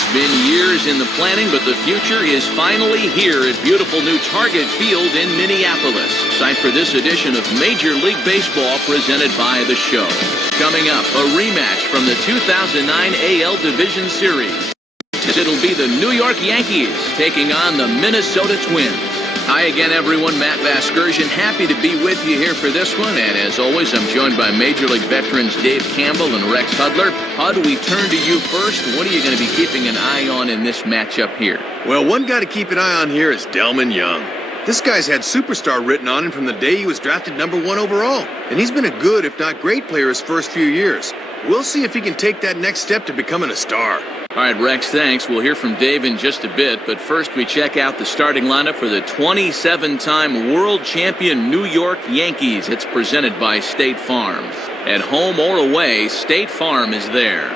It's been years in the planning, but the future is finally here at beautiful new Target Field in Minneapolis, site for this edition of Major League Baseball presented by The Show. Coming up, a rematch from the 2009 AL Division Series. It'll be the New York Yankees taking on the Minnesota Twins. Hi again, everyone. Matt Vasgersian, happy to be with you here for this one. And as always, I'm joined by Major League veterans Dave Campbell and Rex Hudler. Hud, we turn to you first. What are you going to be keeping an eye on in this matchup here? Well, one guy to keep an eye on here is Delmon Young. This guy's had superstar written on him from the day he was drafted #1 overall. And he's been a good, if not great player his first few years. We'll see if he can take that next step to becoming a star. All right, Rex, thanks. We'll hear from Dave in just a bit, but first we check out the starting lineup for the 27-time world champion New York Yankees. It's presented by State Farm. At home or away, State Farm is there.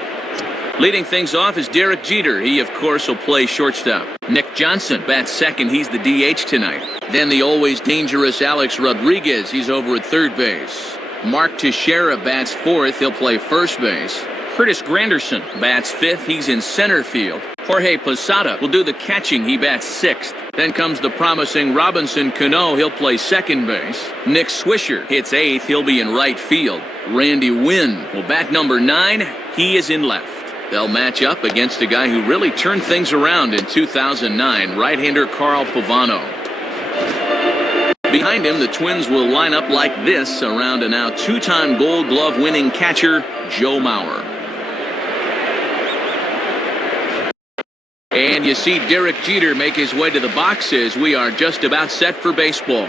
Leading things off is Derek Jeter. He, of course, will play shortstop. Nick Johnson bats second. He's the DH tonight. Then the always dangerous Alex Rodriguez. He's over at third base. Mark Teixeira bats fourth. He'll play first base. Curtis Granderson bats fifth. He's in center field. Jorge Posada will do the catching. He bats sixth. Then comes the promising Robinson Cano. He'll play second base. Nick Swisher hits eighth. He'll be in right field. Randy Wynn will bat number 9. He is in left. They'll match up against a guy who really turned things around in 2009, right-hander Carl Pavano. Behind him, the Twins will line up like this around a now 2-time Gold Glove winning catcher, Joe Mauer. And you see Derek Jeter make his way to the boxes. We are just about set for baseball.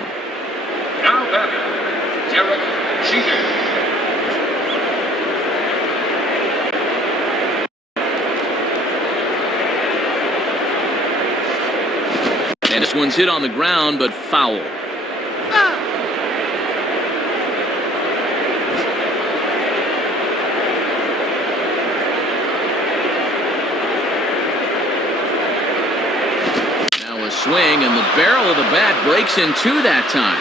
Now batting, Derek Jeter. And this one's hit on the ground, but foul. Swing, and the barrel of the bat breaks in two that time.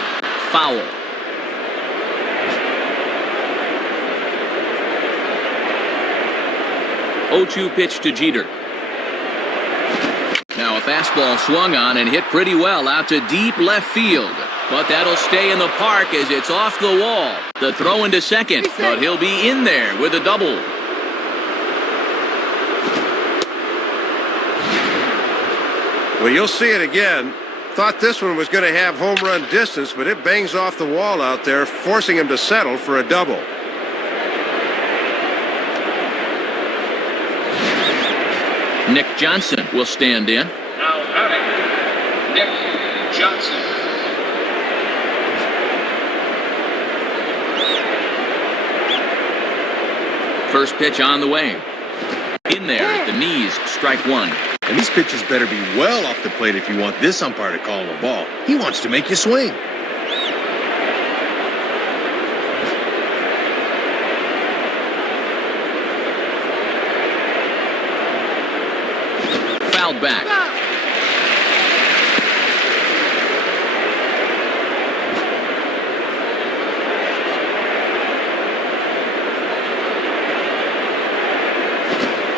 Foul. Oh-2 pitch to Jeter. Now a fastball swung on and hit pretty well out to deep left field. But that'll stay in the park as it's off the wall. The throw into second, but he'll be in there with a double. Well, you'll see it again. Thought this one was going to have home run distance, but it bangs off the wall out there, forcing him to settle for a double. Nick Johnson will stand in. Now batting, Nick Johnson. First pitch on the way. In there at the knees, strike one. And these pitchers better be well off the plate if you want this umpire to call him a ball. He wants to make you swing. Fouled back.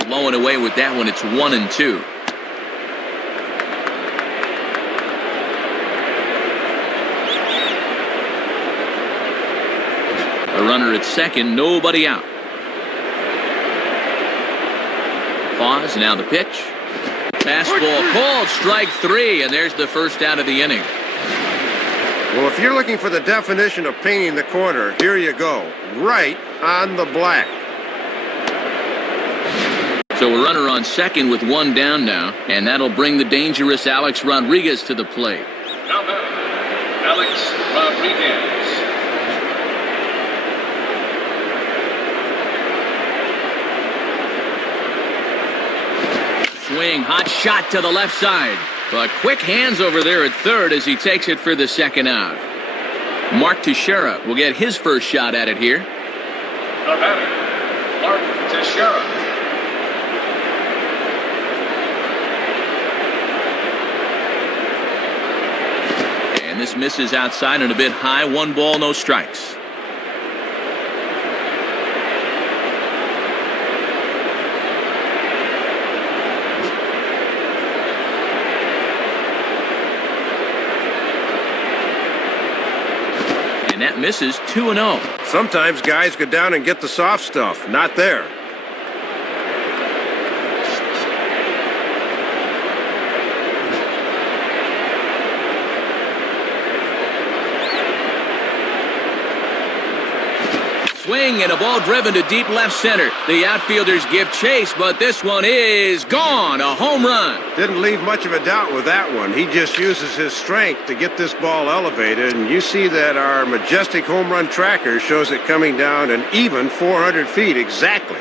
Blowing away with that one. It's 1-2. A runner at second, nobody out. Pause, now the pitch. Fastball called, strike 3, and there's the first out of the inning. Well, if you're looking for the definition of painting the corner, here you go. Right on the black. So a runner on second with one down now, and that'll bring the dangerous Alex Rodriguez to the plate. Now batting, Alex Rodriguez. Swing, hot shot to the left side. But quick hands over there at third as he takes it for the second out. Mark Teixeira will get his first shot at it here. The batter, Mark Teixeira. And this misses outside and a bit high. 1 ball, no strikes. And that misses 2-0. Sometimes guys go down and get the soft stuff. Not there. Swing and a ball driven to deep left center. The outfielders give chase, but this one is gone. A home run. Didn't leave much of a doubt with that one. He just uses his strength to get this ball elevated, and you see that our majestic home run tracker shows it coming down an even 400 feet exactly.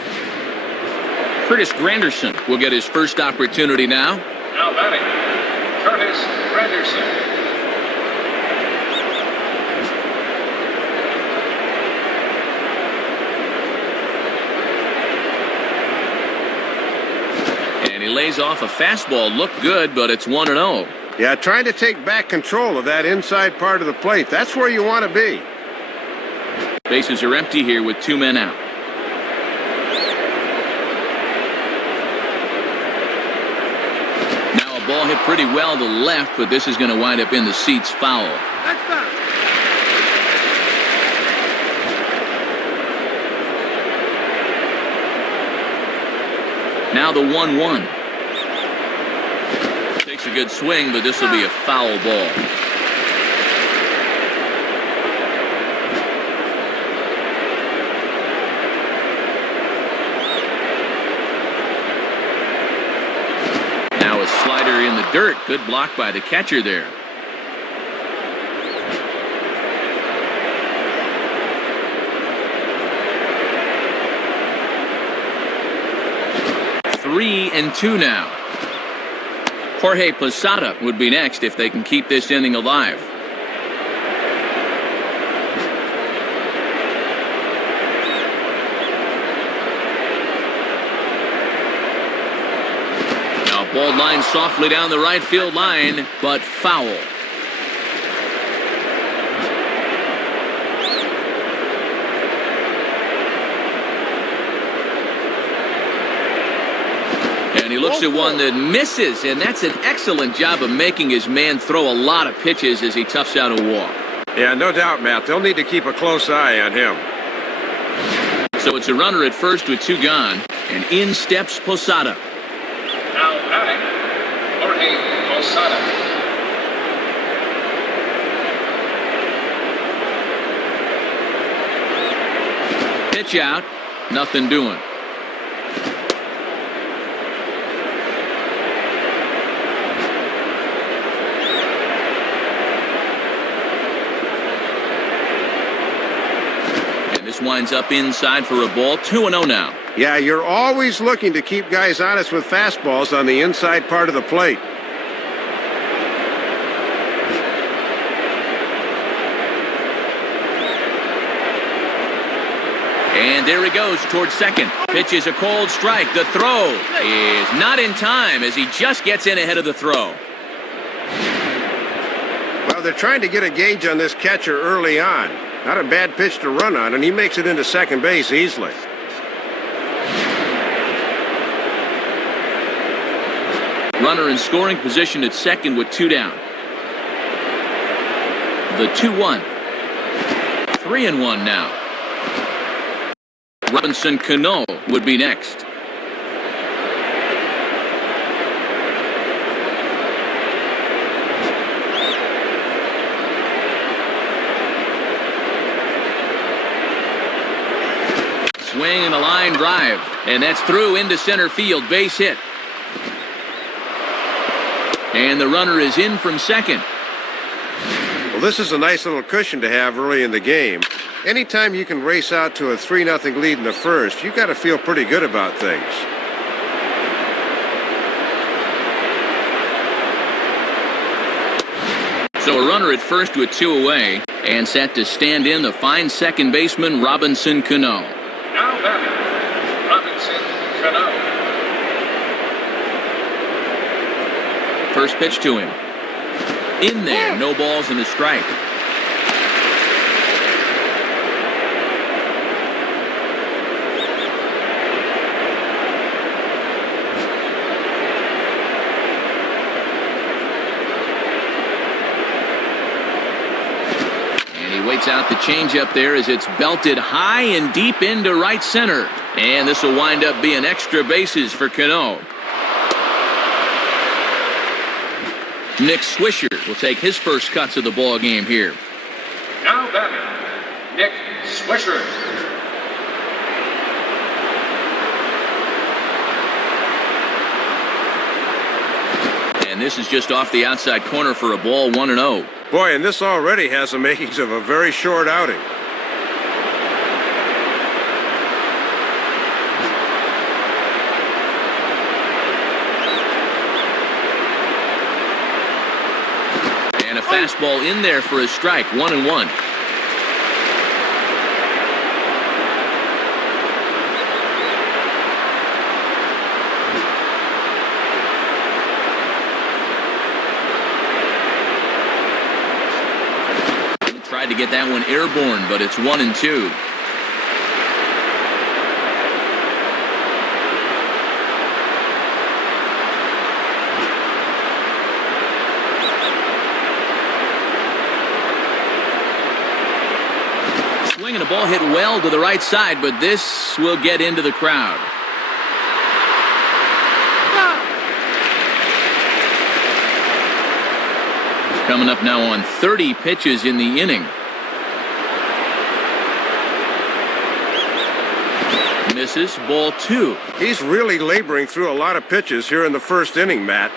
Curtis Granderson will get his first opportunity now. Now batting, Curtis Granderson. And he lays off a fastball. Looked good, but it's 1-0. Yeah, trying to take back control of that inside part of the plate. That's where you want to be. Bases are empty here with 2 men out. Now a ball hit pretty well to left, but this is going to wind up in the seats foul. Now the 1-1. Takes a good swing, but this will be a foul ball. Now a slider in the dirt. Good block by the catcher there. Three and 2 now. Jorge Posada would be next if they can keep this inning alive. Now ball line softly down the right field line, but foul. And he looks at one that misses, and that's an excellent job of making his man throw a lot of pitches as he toughs out a walk. Yeah, no doubt, Matt. They'll need to keep a close eye on him. So it's a runner at first with 2 gone, and in steps Posada. Now batting, Jorge Posada. Pitch out, nothing doing. This winds up inside for a ball. 2-0 now. Yeah, you're always looking to keep guys honest with fastballs on the inside part of the plate. And there he goes towards second. Pitch is a cold strike. The throw is not in time as he just gets in ahead of the throw. Well, they're trying to get a gauge on this catcher early on. Not a bad pitch to run on, and he makes it into second base easily. Runner in scoring position at second with 2 down. The 2-1. 3-1 now. Robinson Cano would be next. Swing and a line drive, and that's through into center field. Base hit. And the runner is in from second. Well, this is a nice little cushion to have early in the game. Anytime you can race out to a 3-0 lead in the first, you've got to feel pretty good about things. So a runner at first with 2 away, and set to stand in the fine second baseman Robinson Cano. Now batting, Robinson Cano. First pitch to him. In there, no balls and a strike. waits out the changeup there as it's belted high and deep into right center. And this will wind up being extra bases for Cano. Nick Swisher will take his first cuts of the ball game here. Now batting, Nick Swisher. And this is just off the outside corner for a ball, 1-0. Boy, and this already has the makings of a very short outing. And a fastball in there for a strike, 1-1. Tried to get that one airborne, but it's 1-2. Swing and a ball hit well to the right side, but this will get into the crowd. Coming up now on 30 pitches in the inning. Misses, ball 2. He's really laboring through a lot of pitches here in the first inning, Matt.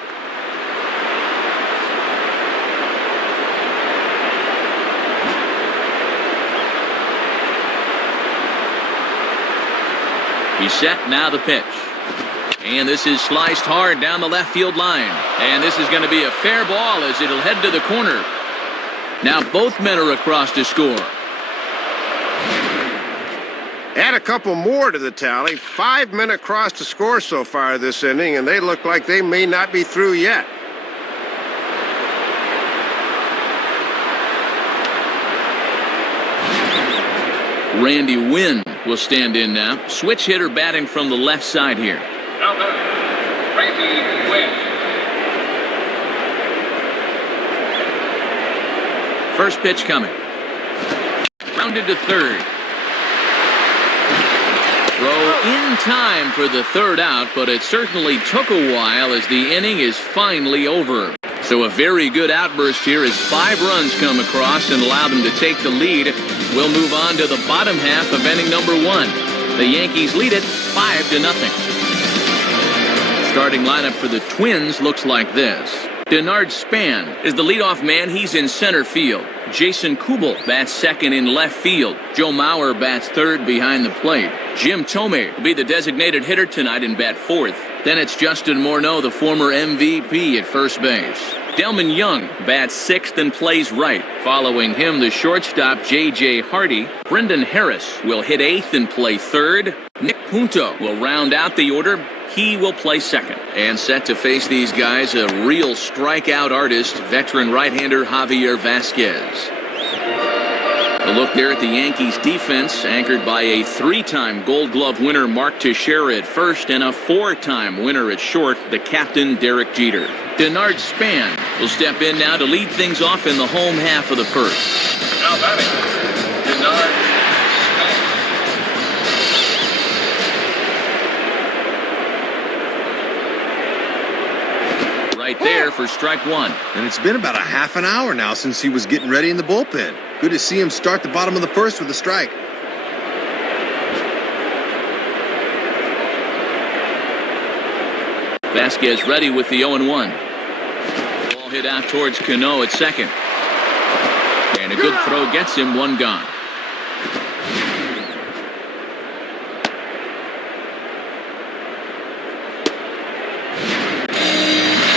He's set, now the pitch. And this is sliced hard down the left field line. And this is going to be a fair ball as it'll head to the corner. Now both men are across to score. Add a couple more to the tally. 5 men across to score so far this inning, and they look like they may not be through yet. Randy Wynn will stand in now. Switch hitter batting from the left side here. Now batting, Randy Wynn. First pitch coming. Rounded to third. Throw in time for the third out, but it certainly took a while as the inning is finally over. So a very good outburst here as 5 runs come across and allow them to take the lead. We'll move on to the bottom half of inning number 1. The Yankees lead it 5-0. Starting lineup for the Twins looks like this. Denard Span is the leadoff man. He's in center field. Jason Kubel bats second in left field. Joe Mauer bats third behind the plate. Jim Thome will be the designated hitter tonight and bat fourth. Then it's Justin Morneau, the former MVP, at first base. Delman Young bats sixth and plays right. Following him, the shortstop J.J. Hardy. Brendan Harris will hit eighth and play third. Nick Punto will round out the order. He will play second. And set to face these guys, a real strikeout artist, veteran right-hander Javier Vasquez. A look there at the Yankees defense, anchored by a 3-time Gold Glove winner Mark Teixeira at first and a 4-time winner at short, the captain Derek Jeter. Denard Span will step in now to lead things off in the home half of the first. Now batting, Denard Span. Right there for strike 1. And it's been about a half an hour now since he was getting ready in the bullpen. Good to see him start the bottom of the first with a strike. Vasquez ready with the 0-1. Ball hit out towards Cano at second. And a good throw gets him, 1 gone.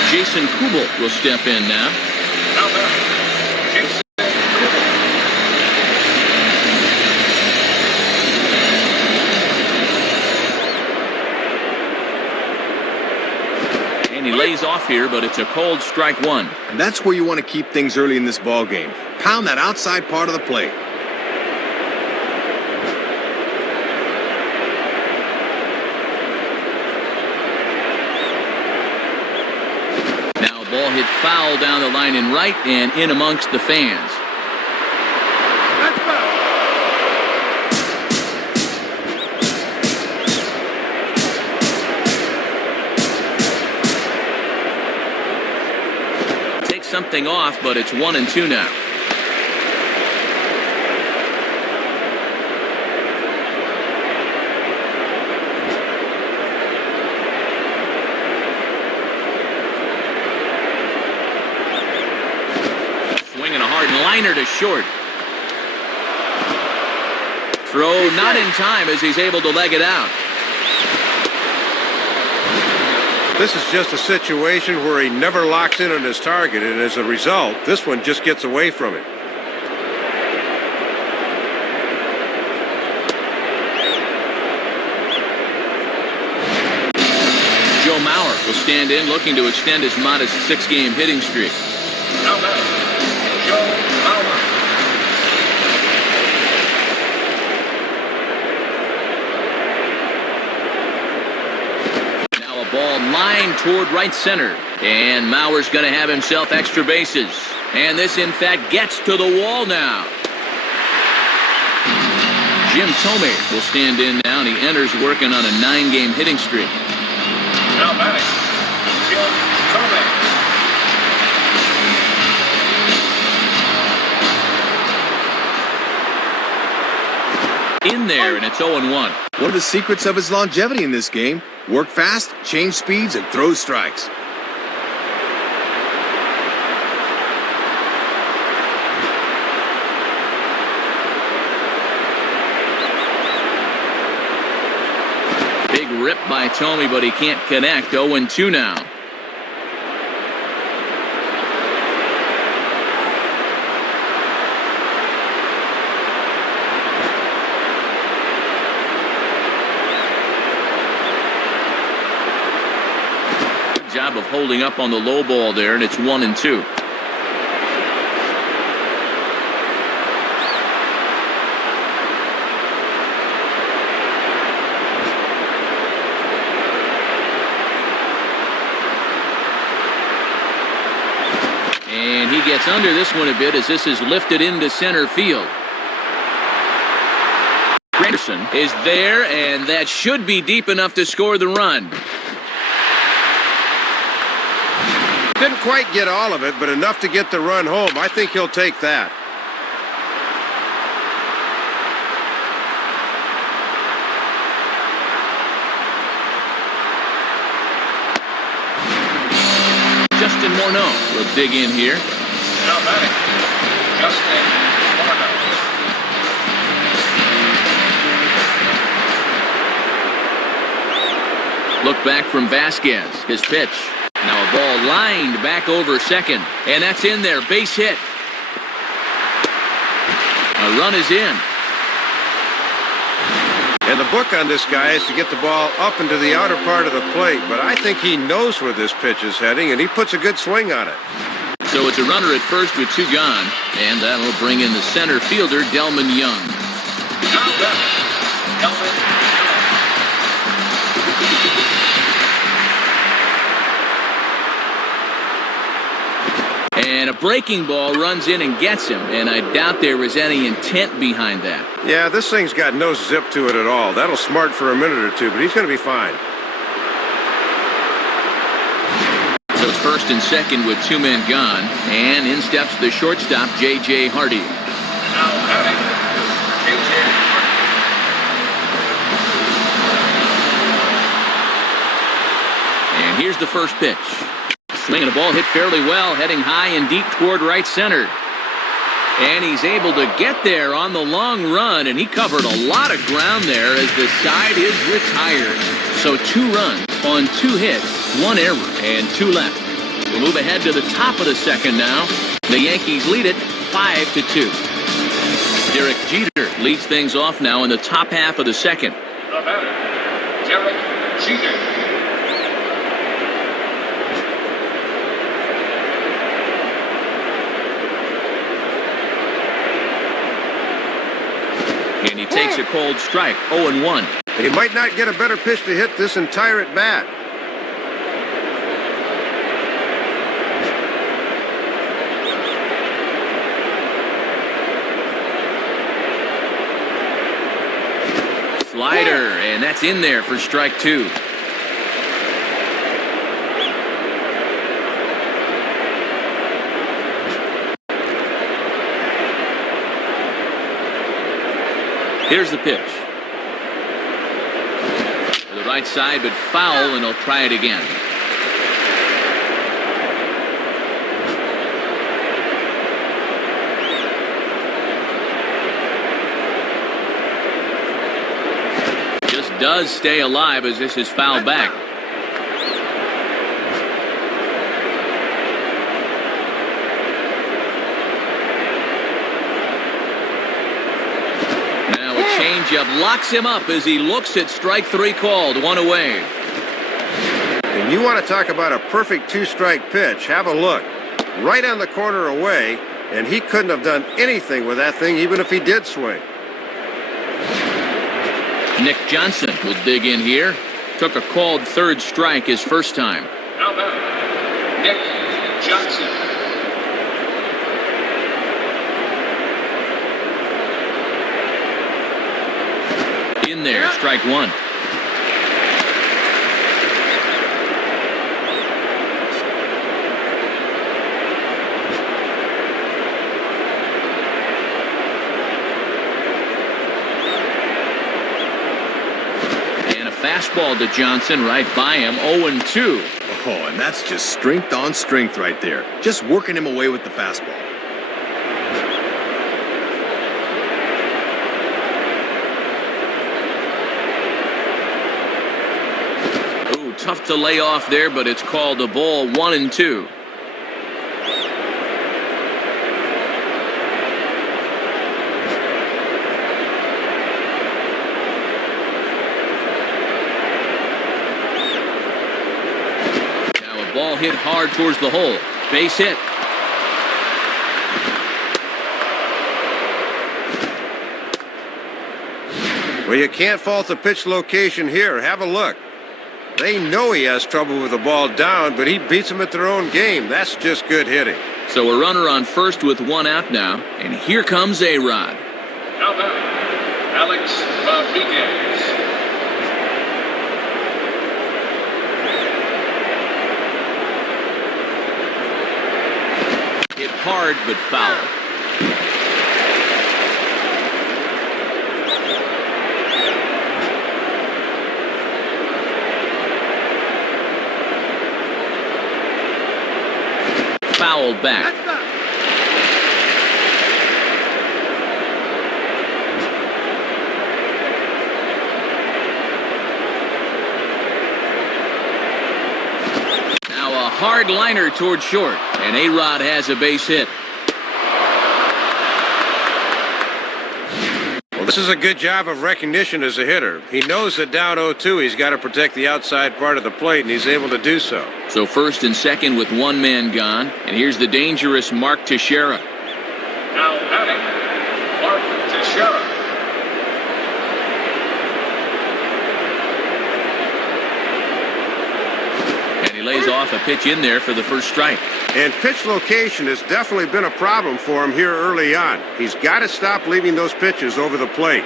Jason Kubel will step in now. Now batting, Jason Kubel. And he lays off here, but it's a cold strike 1. And that's where you want to keep things early in this ball game. Pound that outside part of the plate. Now a ball hit foul down the line in right and in amongst the fans. something off, but it's 1-2 now. Swinging a hard liner to short. Throw not in time as he's able to leg it out. This is just a situation where he never locks in on his target, and as a result, this one just gets away from him. Joe Mauer will stand in, looking to extend his modest 6-game hitting streak. Now batting, Joe Mauer. Ball lined toward right center. And Mauer's going to have himself extra bases. And this, in fact, gets to the wall now. Jim Thome will stand in now, and he enters working on a 9-game hitting streak. Now batting, Jim Thome. In there, and it's 0-1. One of the secrets of his longevity in this game: work fast, change speeds, and throw strikes. Big rip by Thome, but he can't connect. 0-2 now. Job of holding up on the low ball there, and it's 1-2. And he gets under this one a bit as this is lifted into center field. Granderson is there, and that should be deep enough to score the run. Didn't quite get all of it, but enough to get the run home. I think he'll take that. Justin Morneau will dig in here. Now batting, Justin Morneau. Look back from Vasquez. His pitch. Now a ball lined back over second. And that's in there. Base hit. A run is in. And the book on this guy is to get the ball up into the outer part of the plate, but I think he knows where this pitch is heading, and he puts a good swing on it. So it's a runner at first with 2 gone, and that'll bring in the center fielder, Delman Young. Now batting, Delman Young. And a breaking ball runs in and gets him, and I doubt there was any intent behind that. Yeah, this thing's got no zip to it at all. That'll smart for a minute or two, but he's going to be fine. So it's first and second with 2 men gone, and in steps the shortstop, J.J. Hardy. Now batting, J.J. Hardy. And here's the first pitch. Swinging a ball hit fairly well, heading high and deep toward right center. And he's able to get there on the long run, and he covered a lot of ground there as the side is retired. So 2 runs on 2 hits, 1 error, and 2 left. We'll move ahead to the top of the second now. The Yankees lead it 5-2. Derek Jeter leads things off now in the top half of the second. The batter, Derek Jeter. And he takes a cold strike, 0-1. He might not get a better pitch to hit this entire at-bat. Slider, and that's in there for strike 2. Here's the pitch. To the right side, but foul, and he'll try it again. Just does stay alive as this is fouled back. Changeup locks him up as he looks at strike three called. One away. And you want to talk about a perfect two-strike pitch. Have a look. Right on the corner away, and he couldn't have done anything with that thing even if he did swing. Nick Johnson will dig in here. Took a called third strike his first time. Now batter, Nick Johnson. In there, strike one. And a fastball to Johnson right by him, 0-2. Oh, and that's just strength on strength right there. Just working him away with the fastball. Tough to lay off there, but it's called a ball. 1-2. Now a ball hit hard towards the hole. Base hit. Well, you can't fault the pitch location here. Have a look. They know he has trouble with the ball down, but he beats them at their own game. That's just good hitting. So a runner on first with one out now, and here comes A-Rod. Now batter, Alex Rodriguez. Hit hard, but foul. Foul back. Now a hard liner toward short, and A-Rod has a base hit. Well, this is a good job of recognition as a hitter. He knows that down 0-2, he's got to protect the outside part of the plate, and he's able to do so. So first and second with one man gone, and here's the dangerous Mark Teixeira. Now batting, Mark Teixeira. And he lays off a pitch in there for the first strike. And pitch location has definitely been a problem for him here early on. He's got to stop leaving those pitches over the plate.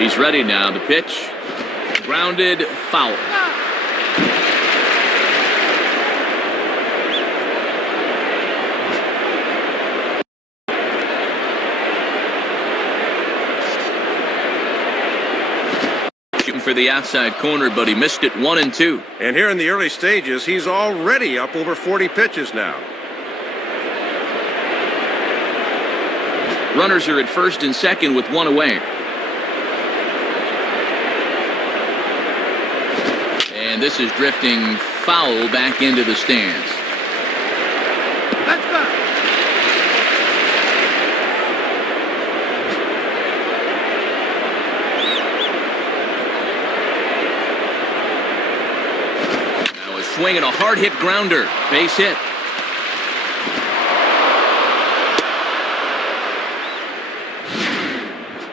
He's ready now. The pitch. Grounded, foul. Shooting for the outside corner, but he missed it. 1-2. And here in the early stages, he's already up over 40 pitches now. Runners are at first and second with one away. And this is drifting foul back into the stands. That's back. Now a swing and a hard hit grounder. Base hit.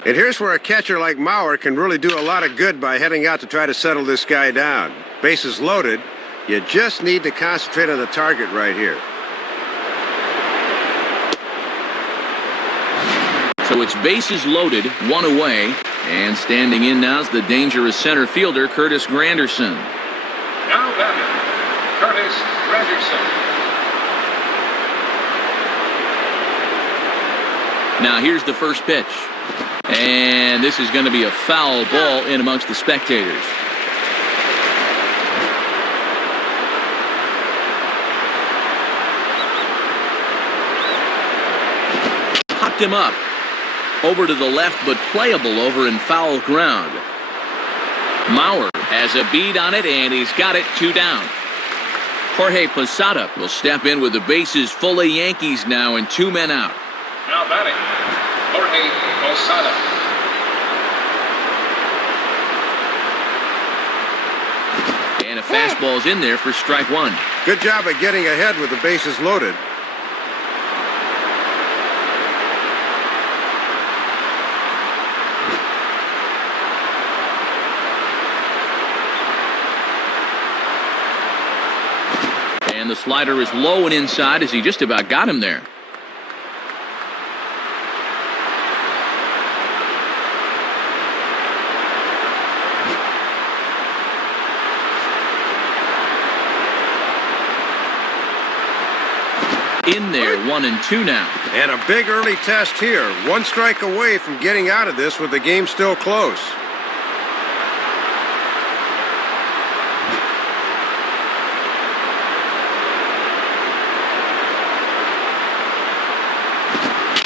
And here's where a catcher like Mauer can really do a lot of good by heading out to try to settle this guy down. Bases loaded. You just need to concentrate on the target right here. So it's bases loaded, one away, and standing in now is the dangerous center fielder, Curtis Granderson. Now batting, Curtis Granderson. Now here's the first pitch. And this is going to be a foul ball in amongst the spectators. Popped him up. Over to the left, but playable over in foul ground. Mauer has a bead on it, and he's got it 2 down. Jorge Posada will step in with the bases full of Yankees now and 2 men out. Now batting, Jorge Posada. And a fastball's in there for strike 1. Good job of getting ahead with the bases loaded. And the slider is low and inside as he just about got him there. In there, 1-2 now. And a big early test here. 1 strike away from getting out of this with the game still close.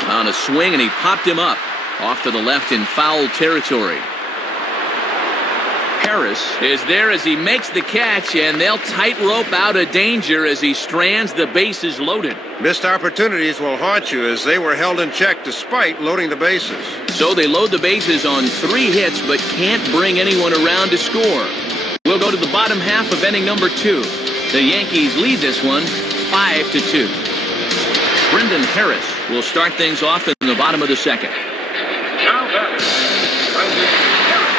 On a swing, and he popped him up. Off to the left in foul territory. Harris is there as he makes the catch, and they'll tightrope out of danger as he strands the bases loaded. Missed opportunities will haunt you as they were held in check despite loading the bases. So they load the bases on 3 hits, but can't bring anyone around to score. We'll go to the bottom half of inning number 2. The Yankees lead this one 5-2. Brendan Harris will start things off in the bottom of the second. Now batting, Brendan Harris.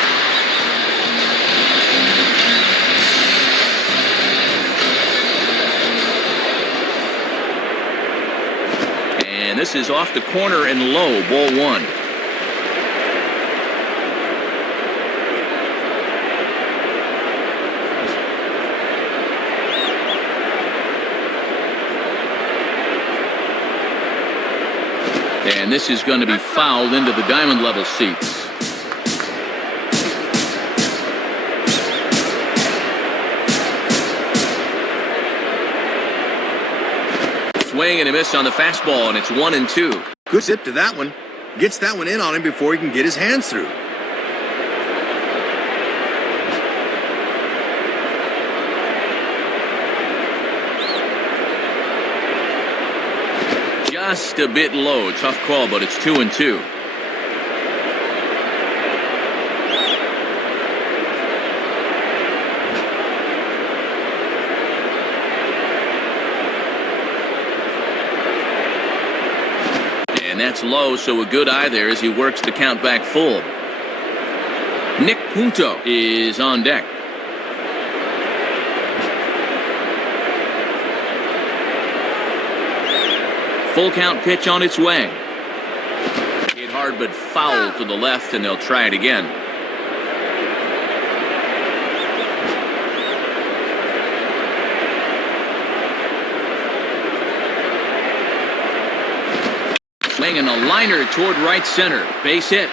And this is off the corner and low, ball 1. And this is going to be fouled into the diamond level seats. Swing and a miss on the fastball, and it's 1-2. Good zip to that one. Gets that one in on him before he can get his hands through. Just a bit low. Tough call, but it's 2-2. And that's low, so a good eye there as he works the count back full. Nick Punto is on deck. Full count pitch on its way. Hit hard but foul to the left, and they'll try it again. Swinging a liner toward right center. Base hit.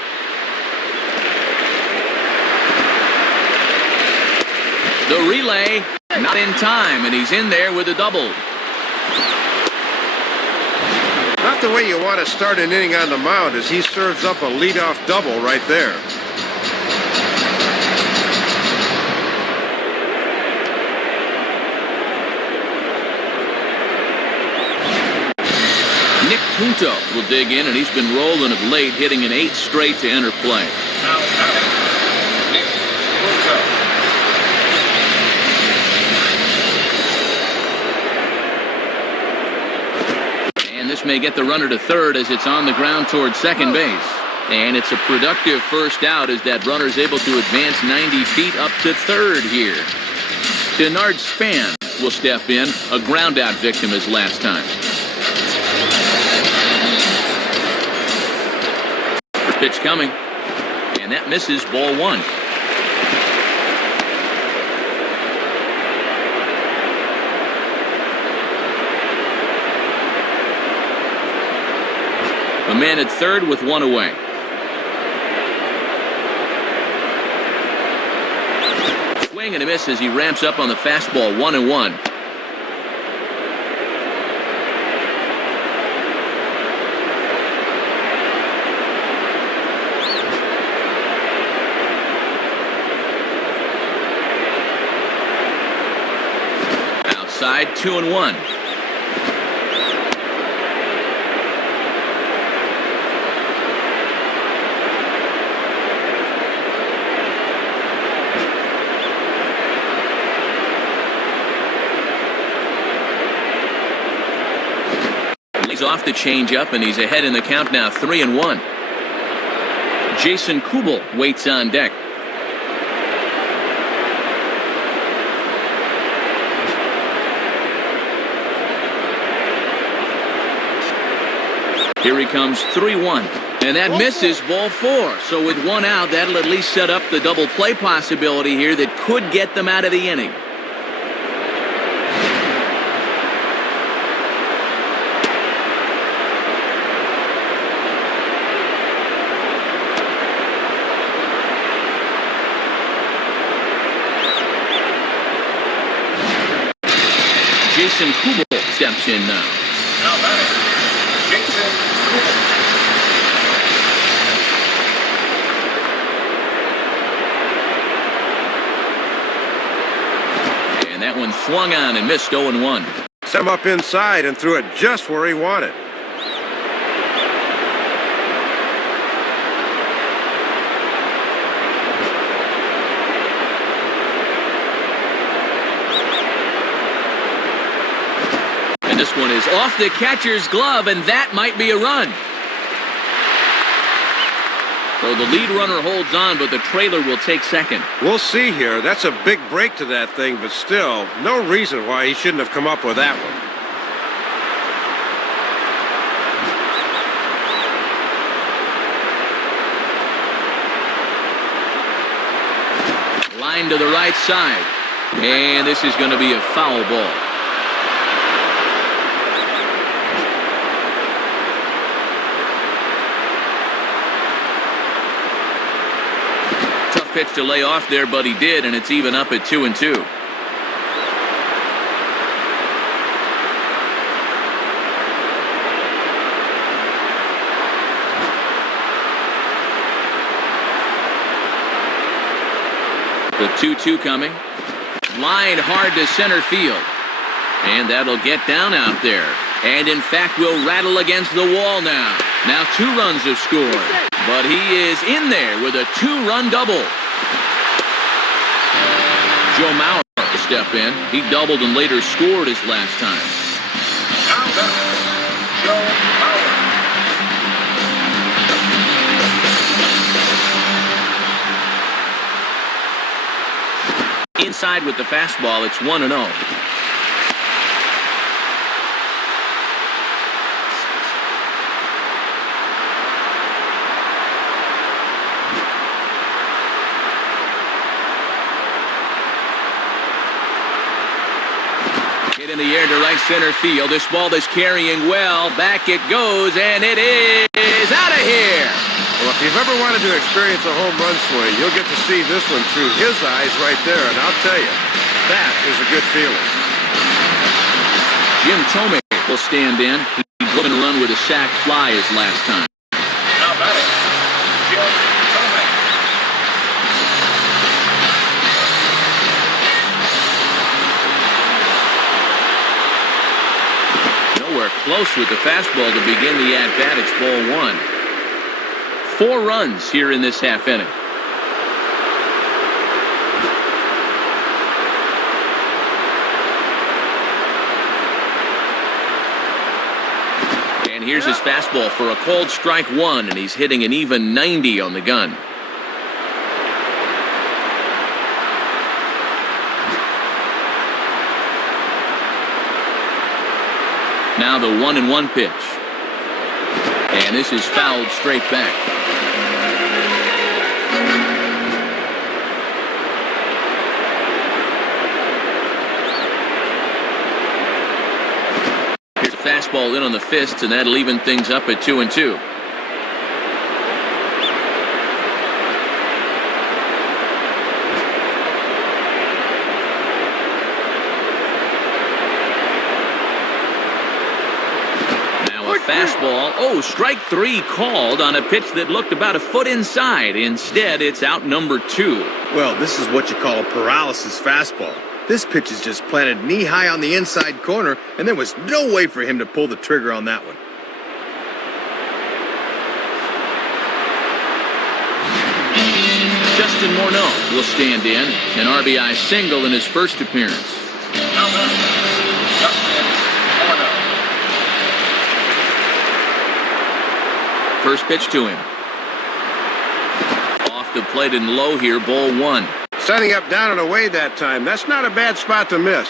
The relay, not in time, and he's in there with a double. Not the way you want to start an inning on the mound as he serves up a leadoff double right there. Nick Punto will dig in, and he's been rolling of late, hitting an 8 straight to enter play. Now batting, Nick Punto. And this may get the runner to third as it's on the ground towards second base. And it's a productive first out as that runner's able to advance 90 feet up to third here. Denard Span will step in, a ground out victim his last time. First pitch coming, and that misses, ball 1. A man at third with one away. Swing and a miss as he ramps up on the fastball. 1-1. Outside, 2-1. He's off the changeup, and he's ahead in the count now, 3-1. Jason Kubel waits on deck. Here he comes, 3-1. And that misses, ball 4. So with one out, that'll at least set up the double play possibility here that could get them out of the inning. Jason Kubel steps in now. Now batting, Jason Kubel. And that one swung on and missed. 0-1. Set him up inside and threw it just where he wanted. This one is off the catcher's glove, and that might be a run. So the lead runner holds on, but the trailer will take second. We'll see here. That's a big break to that thing, but still, no reason why he shouldn't have come up with that one. Line to the right side. And this is going to be a foul ball. Pitch to lay off there, but he did, and it's even up at 2-2. The 2-2 coming. Line hard to center field. And that'll get down out there. And in fact will rattle against the wall now. Now 2 runs have scored. But he is in there with a 2-run double. Joe Mauer to step in. He doubled and later scored his last time. Now batting, Joe Mauer. Inside with the fastball, it's 1-0. In the air to right center field. This ball is carrying well. Back it goes, and it is out of here. Well, if you've ever wanted to experience a home run swing, you'll get to see this one through his eyes right there, and I'll tell you, that is a good feeling. Jim Thome will stand in. He's looking to run with a sac fly his last time. Now batting, Jim Thome. Close with the fastball to begin the at-bat. It's ball 1. 4 runs here in this half inning. And here's his fastball for a called strike 1, and he's hitting an even 90 on the gun. Now the 1-1 pitch. And this is fouled straight back. Here's a fastball in on the fists, and that'll even things up at 2-2. fastball. Oh, strike 3 called on a pitch that looked about a foot inside. Instead, it's out number 2. Well, this is what you call a paralysis fastball. This pitch is just planted knee-high on the inside corner, and there was no way for him to pull the trigger on that one. Justin Morneau will stand in, an RBI single in his first appearance. Now batting, Justin Morneau. First pitch to him. Off the plate and low here, ball 1. Setting up down and away that time. That's not a bad spot to miss.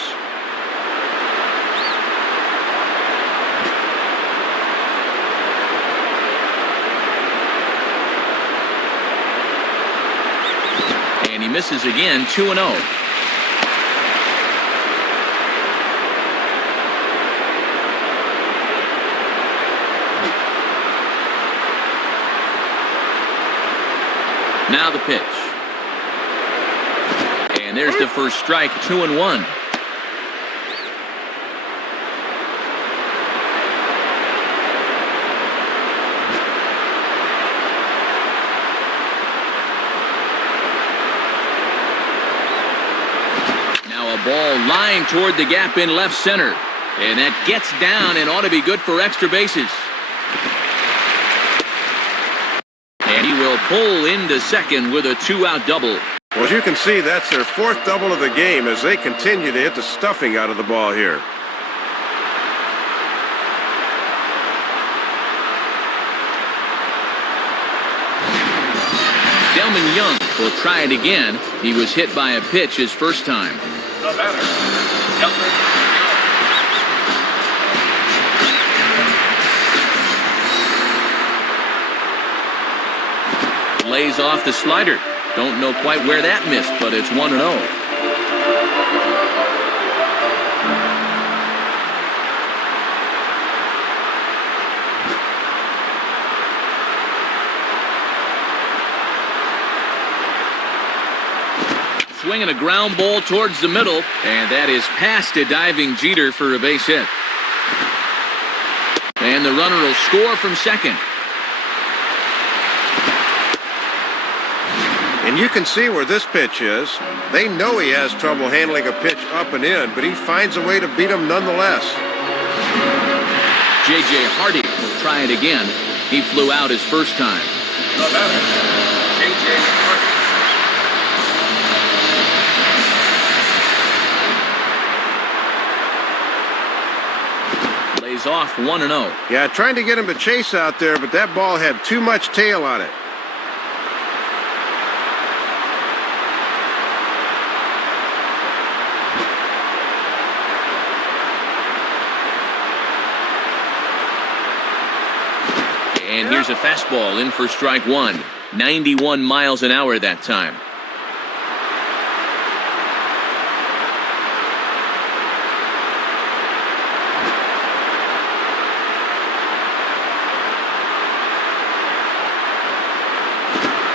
And he misses again, 2-0. Now the pitch. And there's the first strike, 2-1. Now a ball lined toward the gap in left center. And that gets down and ought to be good for extra bases. And he will pull into second with a 2-out double. Well, as you can see, that's their 4th double of the game as they continue to hit the stuffing out of the ball here. Delman Young will try it again. He was hit by a pitch his first time. The batter, Delman Young. Lays off the slider. Don't know quite where that missed, but it's 1-0. Swinging a ground ball towards the middle, and that is past a diving Jeter for a base hit. And the runner will score from second. And you can see where this pitch is. They know he has trouble handling a pitch up and in, but he finds a way to beat him nonetheless. J.J. Hardy will try it again. He flew out his first time. The batter, J.J. Hardy. Lays off 1-0. Yeah, trying to get him to chase out there, but that ball had too much tail on it. And here's a fastball in for strike 1. 91 miles an hour that time.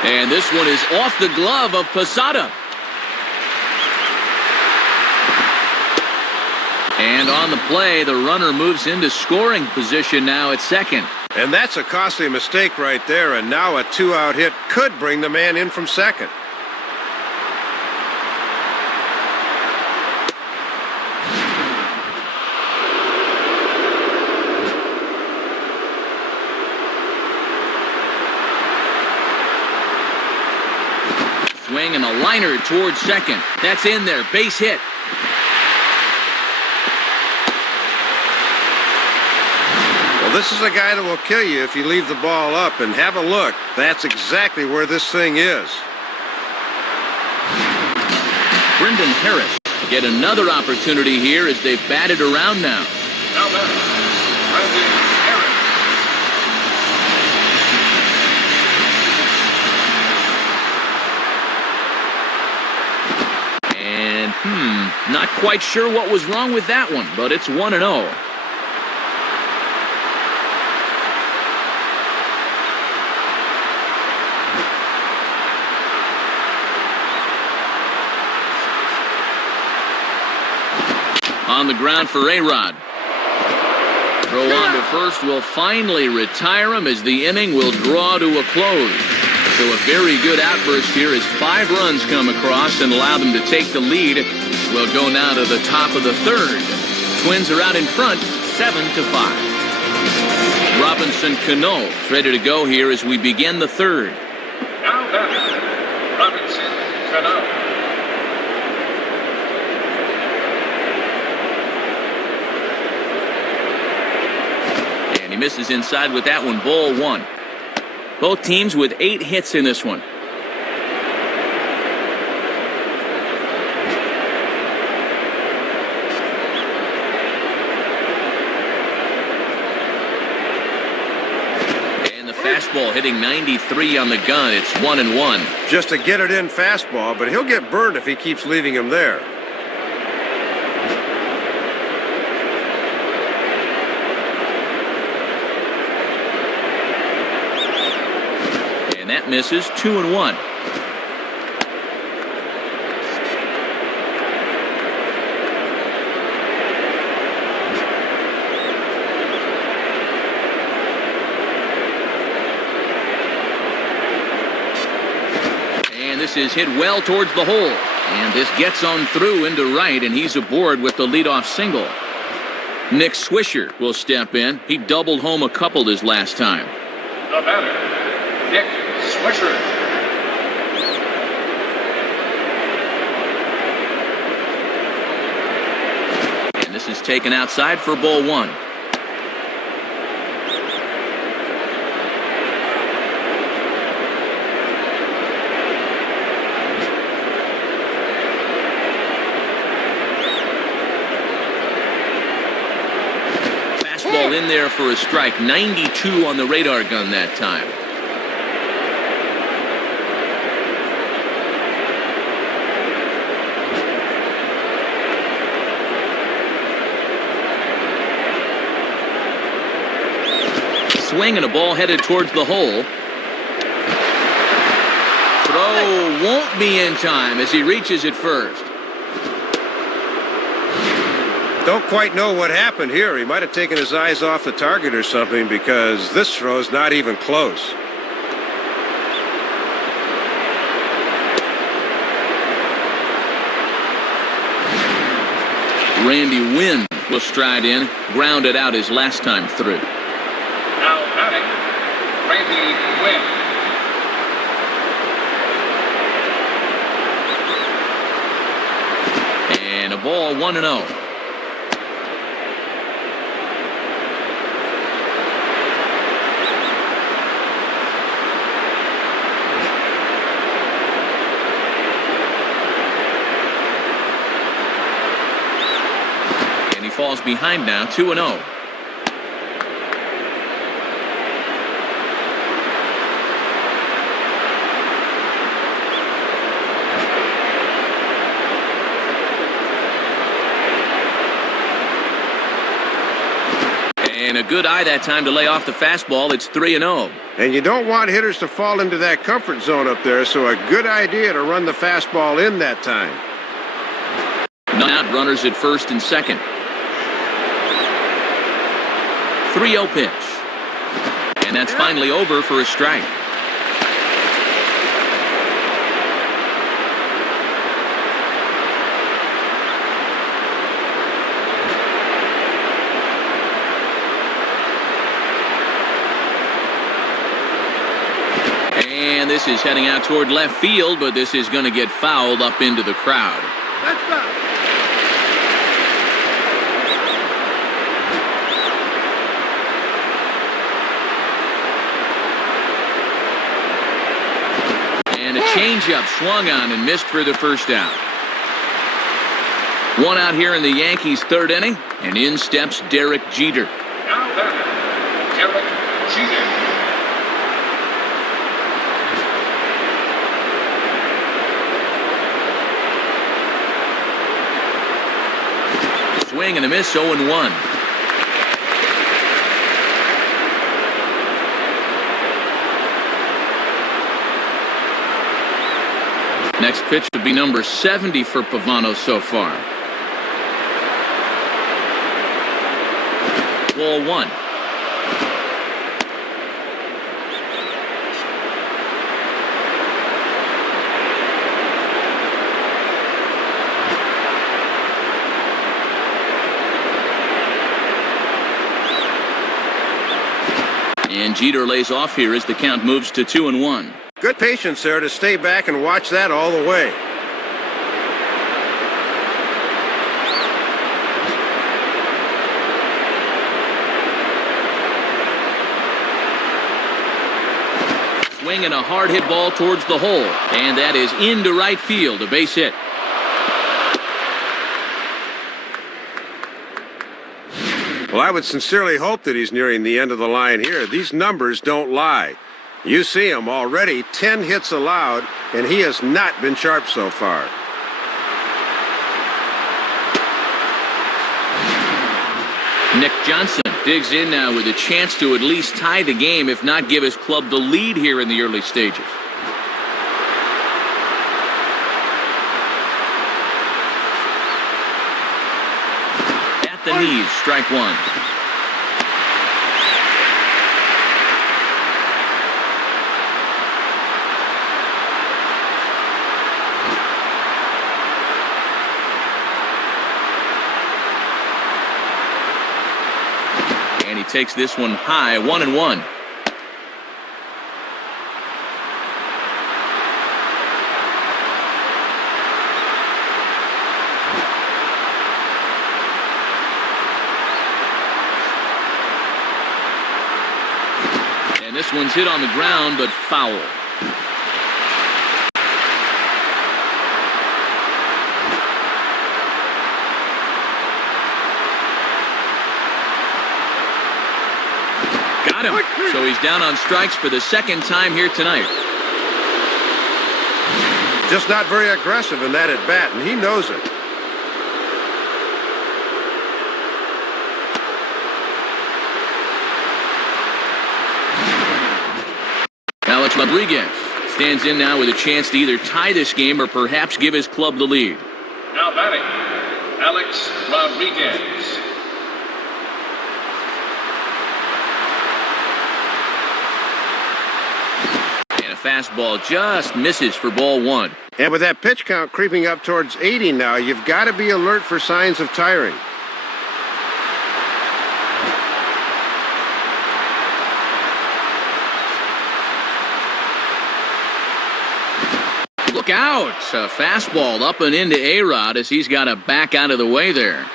And this one is off the glove of Posada. And on the play, the runner moves into scoring position now at second. And that's a costly mistake right there, and now a 2-out hit could bring the man in from second. Swing and a liner towards second. That's in there, base hit. This is a guy that will kill you if you leave the ball up, and have a look. That's exactly where this thing is. Brendan Harris get another opportunity here as they've batted around now. Now batting, Brendan Harris. And, not quite sure what was wrong with that one, but it's 1-0. On the ground for A-Rod. Throw on to first will finally retire him as the inning will draw to a close. So a very good outburst here as 5 runs come across and allow them to take the lead. We'll go now to the top of the third. Twins are out in front, 7-5. Robinson Cano is ready to go here as we begin the third. Now batter, Robinson Cano. And he misses inside with that one, ball 1. Both teams with 8 hits in this one. And the fastball hitting 93 on the gun. It's 1-1. Just a get-it-in fastball, but he'll get burned if he keeps leaving him there. That misses, 2-1. And this is hit well towards the hole. And this gets on through into right, and he's aboard with the leadoff single. Nick Swisher will step in. He doubled home a couple his last time. The batter, Nick Swisher. And this is taken outside for ball 1. Fastball in there for a strike. 92 on the radar gun that time. Swing and a ball headed towards the hole. Throw won't be in time as he reaches it first. Don't quite know what happened here. He might have taken his eyes off the target or something, because this throw's not even close. Randy Wynn will stride in, grounded out his last time through. Now batting, Randy Wynn. And a ball, 1-0. And he falls behind now, 2-0. And a good eye that time to lay off the fastball. It's 3-0. And you don't want hitters to fall into that comfort zone up there, so a good idea to run the fastball in that time. None out, runners at first and second. 3-0 pitch. And that's finally over for a strike. And this is heading out toward left field, but this is going to get fouled up into the crowd. That's foul. And a changeup swung on and missed for the first out. One out here in the Yankees' third inning, and in steps Derek Jeter. Now batter, Derek Jeter. Swing and a miss, 0-1. Next pitch would be number 70 for Pavano so far. ball one. And Jeter lays off here as the count moves to 2-1. Good patience there to stay back and watch that all the way. Swinging a hard hit ball towards the hole, and that is into right field, a base hit. Well, I would sincerely hope that he's nearing the end of the line here. These numbers don't lie. You see him already, 10 hits allowed, and he has not been sharp so far. Nick Johnson digs in now with a chance to at least tie the game, if not give his club the lead here in the early stages. At the knees, strike one. And he takes this one high, 1-1. And this one's hit on the ground, but foul. Got him. So he's down on strikes for the second time here tonight. Just not very aggressive in that at bat, and he knows it. Alex Rodriguez stands in now with a chance to either tie this game or perhaps give his club the lead. Now batting, Alex Rodriguez. And a fastball just misses for ball one. And with that pitch count creeping up towards 80 now, you've got to be alert for signs of tiring. Look out! A fastball up and into A-Rod as he's got to back out of the way there.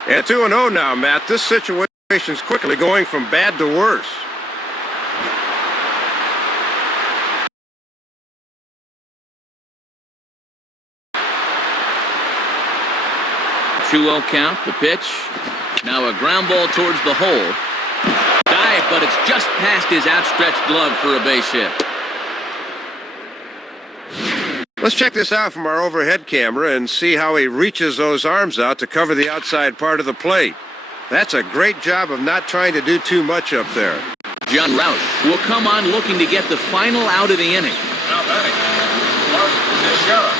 At 2-0 now, Matt. This situation's quickly going from bad to worse. Two-0 count, the pitch. Now a ground ball towards the hole. Dive, but it's just past his outstretched glove for a base hit. Let's check this out from our overhead camera and see how he reaches those arms out to cover the outside part of the plate. That's a great job of not trying to do too much up there. John Roush will come on looking to get the final out of the inning. Now batting, Mark Teixeira.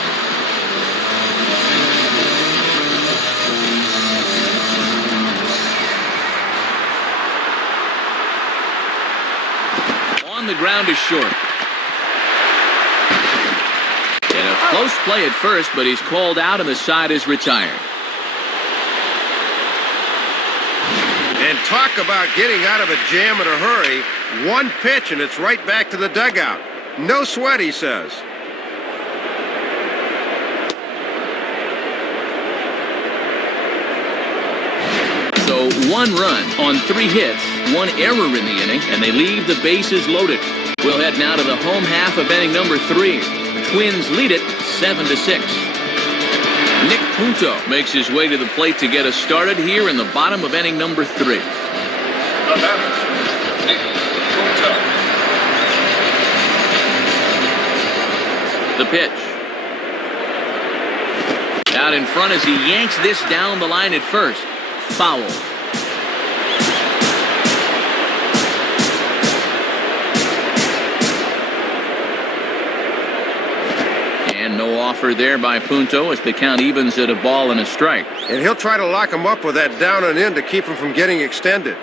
On the ground is short. And a close play at first, but he's called out and the side is retired. And talk about getting out of a jam in a hurry. One pitch and it's right back to the dugout. No sweat, he says. So 1 run on 3 hits, 1 error in the inning, and they leave the bases loaded. We'll head now to the home half of inning number 3. Twins lead it 7-6. Nick Punto makes his way to the plate to get us started here in the bottom of inning number 3. The batter, Nick Punto. The pitch. Out in front as he yanks this down the line at first. Foul. And no offer there by Punto as the count evens at a ball and a strike. And he'll try to lock him up with that down and in to keep him from getting extended.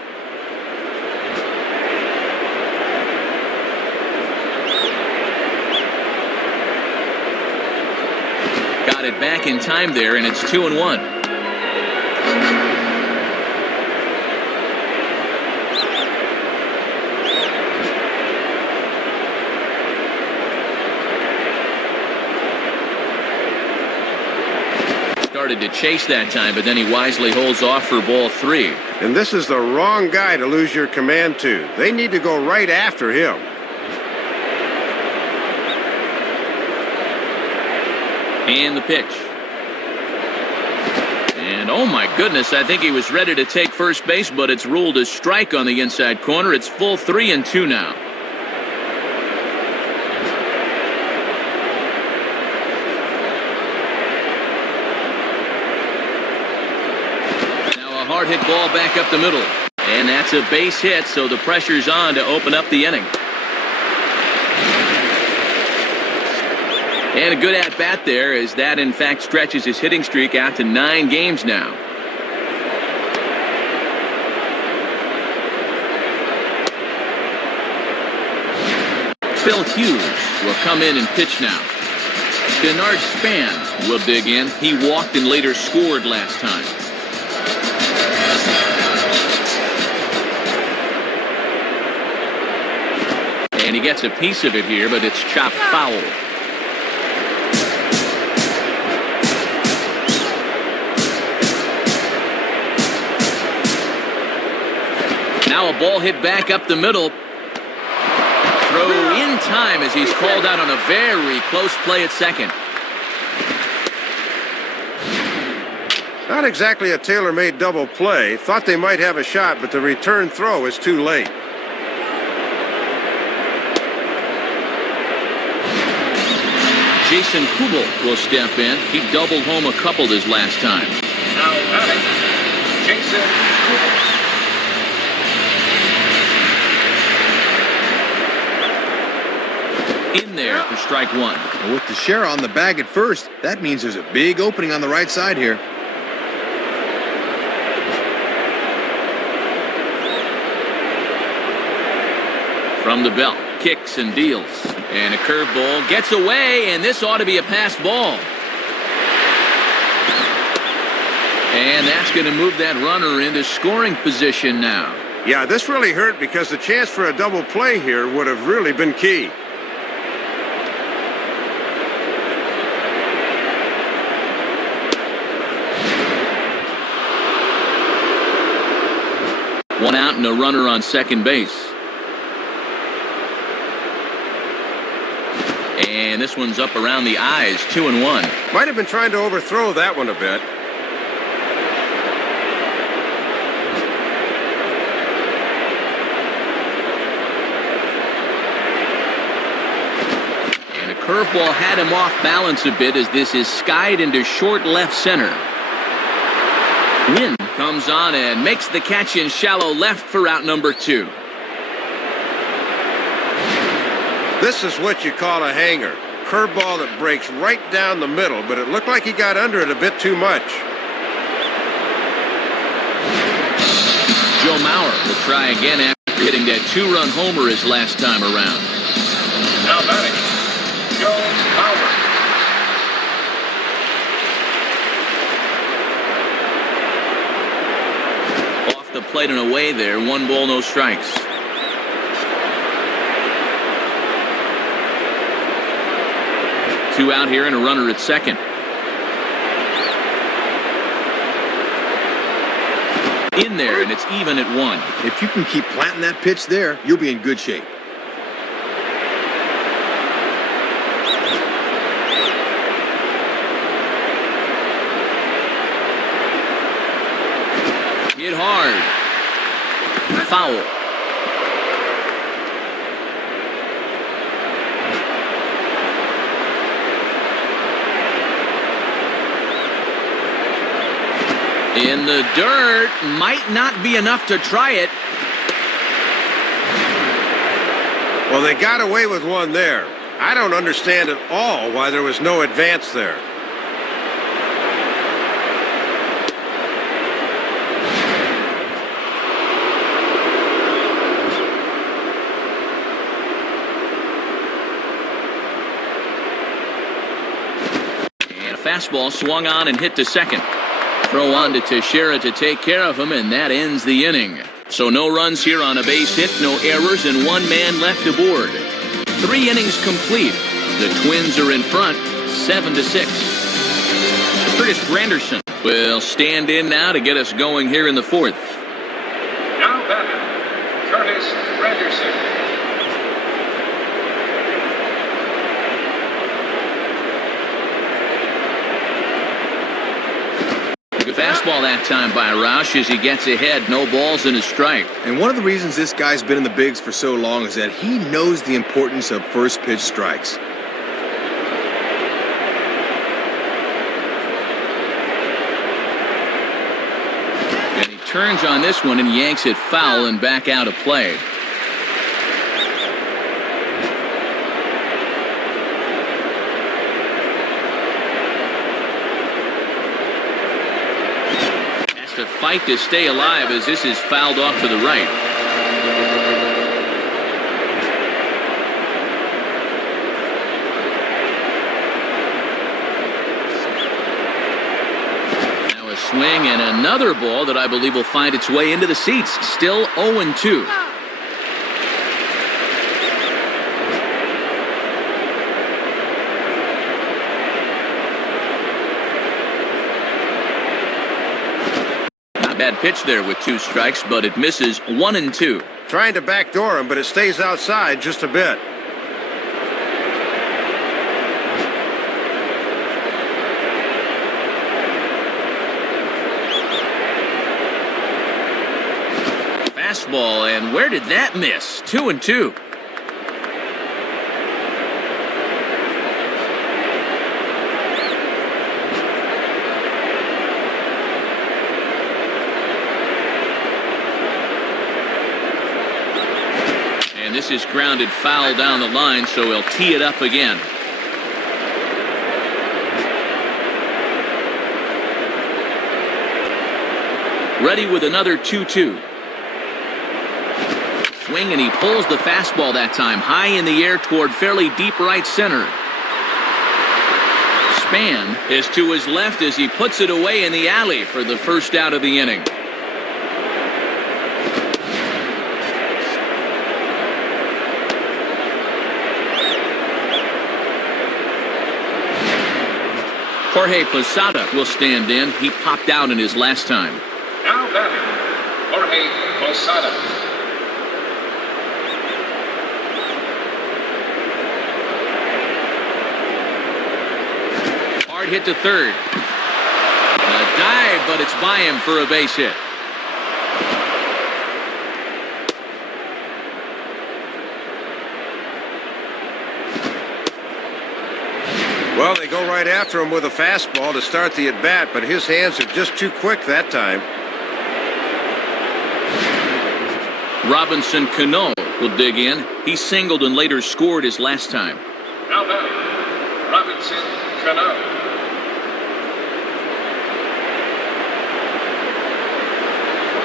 Got it back in time there, and it's 2-1. Started to chase that time, but then he wisely holds off for ball 3. And this is the wrong guy to lose your command to. They need to go right after him. And the pitch. And oh my goodness, I think he was ready to take first base, but it's ruled a strike on the inside corner. It's full 3-2 now. Hard hit ball back up the middle. And that's a base hit, so the pressure's on to open up the inning. And a good at-bat there, as that in fact stretches his hitting streak out to 9 games now. Phil Hughes will come in and pitch now. Bernard Span will dig in. He walked and later scored last time. And he gets a piece of it here, but it's chopped foul. Now a ball hit back up the middle. Throw in time as he's called out on a very close play at second. Not exactly a tailor-made double play. Thought they might have a shot, but the return throw is too late. Jason Kubel will step in. He doubled home a couple this last time. Now batting, Jason Kubel. In there for strike 1. Well, with Teixeira on the bag at first, that means there's a big opening on the right side here. From the belt, kicks and deals. And a curveball gets away, and this ought to be a pass ball. And that's going to move that runner into scoring position now. Yeah, this really hurt because the chance for a double play here would have really been key. One out and a runner on second base. And this one's up around the eyes, 2-1. Might have been trying to overthrow that one a bit. And a curveball had him off balance a bit as this is skied into short left center. Wynn comes on and makes the catch in shallow left for out number 2. This is what you call a hanger. Curveball that breaks right down the middle, but it looked like he got under it a bit too much. Joe Mauer will try again after hitting that 2-run homer his last time around. Now batting, Joe Mauer. Off the plate and away there, 1 ball, no strikes. Two out here and a runner at second. In there, and it's even at 1. If you can keep planting that pitch there, you'll be in good shape. Hit hard. Foul. In the dirt, might not be enough to try it. Well, they got away with one there. I don't understand at all why there was no advance there. And a fastball swung on and hit to second. Throw on to Teixeira to take care of him, and that ends the inning. So no runs here on a base hit, no errors, and one man left aboard. 3 innings complete. The Twins are in front, 7-6. Curtis Granderson will stand in now to get us going here in the 4th. Now batting, Curtis Granderson. Good fastball that time by Roush as he gets ahead. No balls and a strike. And one of the reasons this guy's been in the bigs for so long is that he knows the importance of first pitch strikes. And he turns on this one and yanks it foul and back out of play. To fight to stay alive as this is fouled off to the right. Now a swing and another ball that I believe will find its way into the seats. Still 0-2. Bad pitch there with 2 strikes, but it misses 1-2. Trying to backdoor him, but it stays outside just a bit. Fastball, and where did that miss? 2-2. This is grounded foul down the line, so he'll tee it up again. Ready with another 2-2. Swing, and he pulls the fastball that time high in the air toward fairly deep right center. Span is to his left as he puts it away in the alley for the first out of the inning. Jorge Posada will stand in. He popped out in his last time. Now batting, Jorge Posada. Hard hit to third. A dive, but it's by him for a base hit. Well, they go right after him with a fastball to start the at-bat, but his hands are just too quick that time. Robinson Cano will dig in. He singled and later scored his last time. Now batting, Robinson Cano.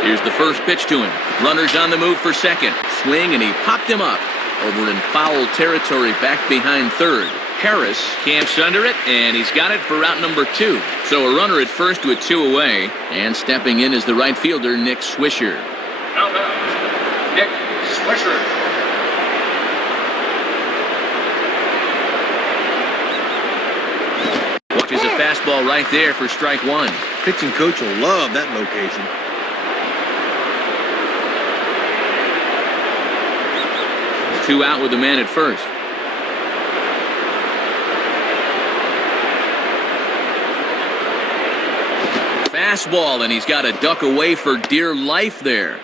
Here's the first pitch to him. Runners on the move for second. Swing, and he popped him up. Over in foul territory back behind third. Harris camps under it, and he's got it for route number 2. So a runner at first with 2 away, and stepping in is the right fielder, Nick Swisher. Now batting, Nick Swisher. Watches a fastball right there for strike 1. Pitching coach will love that location. Two out with the man at first. Fastball, and he's got to duck away for dear life there.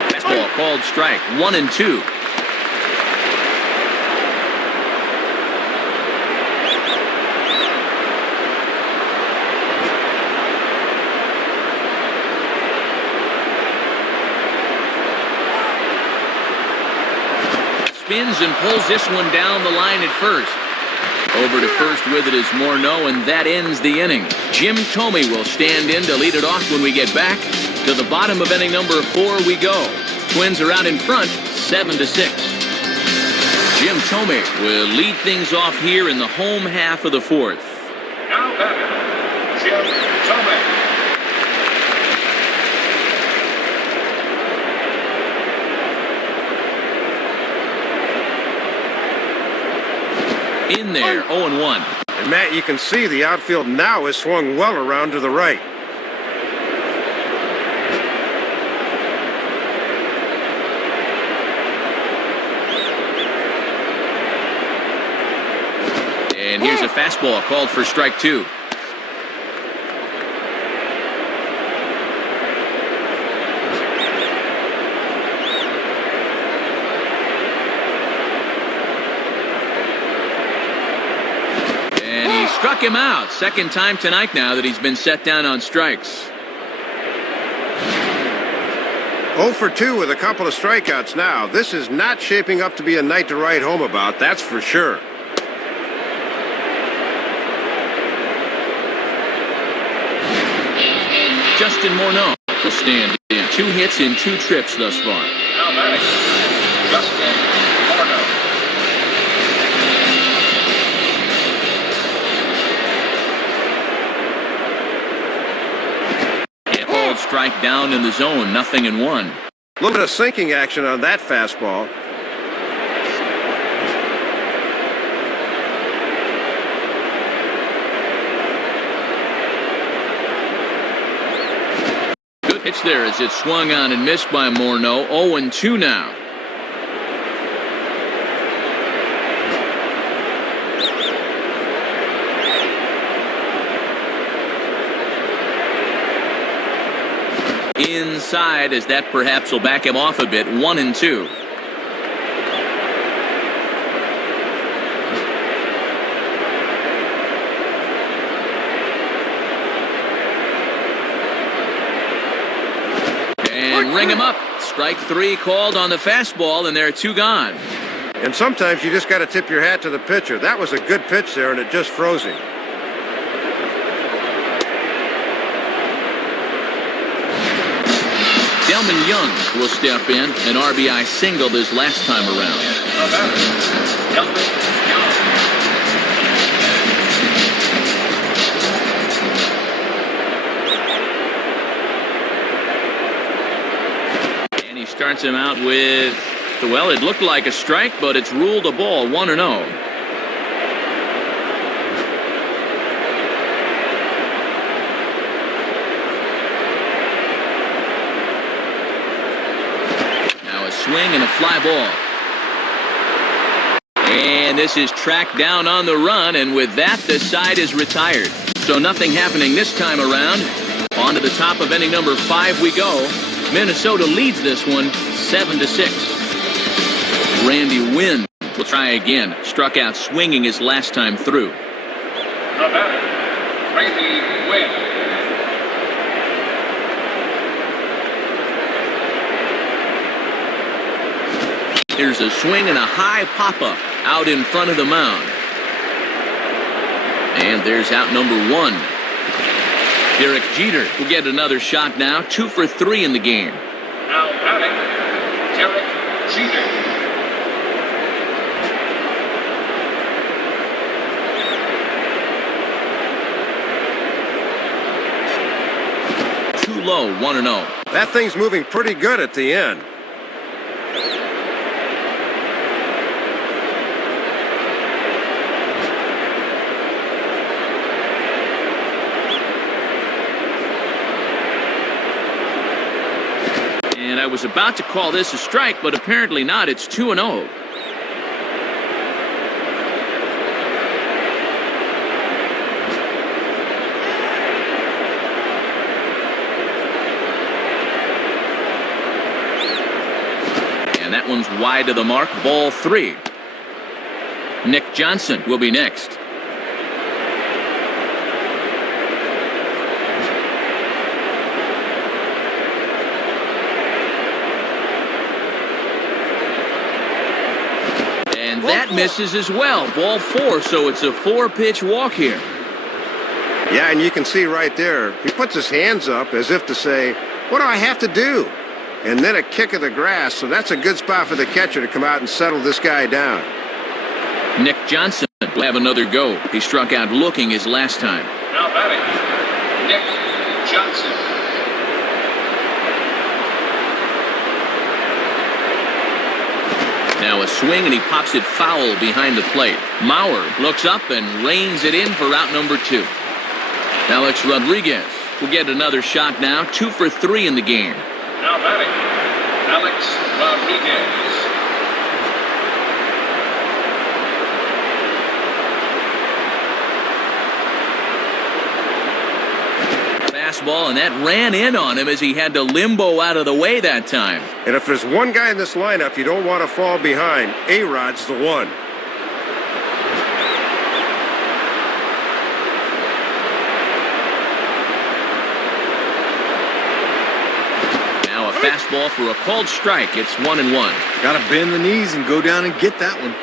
Fastball called strike. 1-2. spins and pulls this one down the line at first. Over to first with it is Morneau, and that ends the inning. Jim Thome will stand in to lead it off when we get back. To the bottom of inning number 4 we go. Twins are out in front, 7-6. Jim Thome will lead things off here in the home half of the 4th. Now batting, Jim Thome. In there, 0-1. And Matt, you can see the outfield now is swung well around to the right. And here's a fastball called for strike 2. And he struck him out. Second time tonight now that he's been set down on strikes. 0 for 2 with a couple of strikeouts now. This is not shaping up to be a night to write home about, that's for sure. Justin Morneau will stand in. 2 hits in 2 trips thus far. Now batting, Justin Morneau. Called strike down in the zone, 0-1. A little bit of sinking action on that fastball. Good pitch there as it's swung on and missed by Morneau. 0-2 now. Inside, as that perhaps will back him off a bit. 1-2. And ring him up. Strike 3 called on the fastball, and there are 2 gone. And sometimes you just got to tip your hat to the pitcher. That was a good pitch there, and it just froze him. Delman Young will step in. An RBI single this last time around. Now batting, Delman Young. And he starts him out with, well, it looked like a strike, but it's ruled a ball. 1-0. Swing and a fly ball. And this is tracked down on the run, and with that, the side is retired. So nothing happening this time around. On to the top of inning number 5 we go. Minnesota leads this one 7-6. Randy Wynn will try again. Struck out swinging his last time through. Now batting, Randy Wynn. Here's a swing and a high pop-up out in front of the mound. And there's out number 1. Derek Jeter will get another shot now. 2 for 3 in the game. Now batting, Derek Jeter. Too low, 1-0. That thing's moving pretty good at the end. And I was about to call this a strike, but apparently not. It's 2-0. And that one's wide of the mark. Ball 3. Nick Johnson will be next. And that misses as well. Ball 4, so it's a 4-pitch walk here. Yeah, and you can see right there, he puts his hands up as if to say, what do I have to do? And then a kick of the grass, so that's a good spot for the catcher to come out and settle this guy down. Nick Johnson will have another go. He struck out looking his last time. Now batting, Nick Johnson. Now a swing, and he pops it foul behind the plate. Mauer looks up and reins it in for out number 2. Alex Rodriguez will get another shot now, 2 for 3 in the game. Now batting, Alex Rodriguez. Fastball, and that ran in on him as he had to limbo out of the way that time. And if there's one guy in this lineup you don't want to fall behind, A-Rod's the one. Now a fastball for a called strike. It's 1-1. Gotta bend the knees and go down and get that one.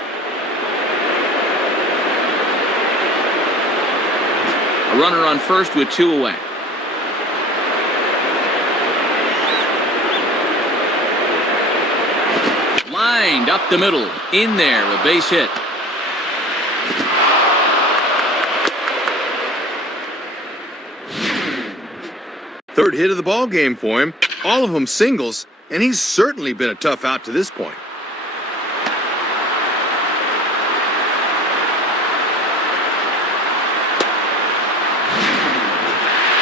A runner on first with 2 away. Lined up the middle. In there, a base hit. Third hit of the ball game for him. All of them singles, and he's certainly been a tough out to this point.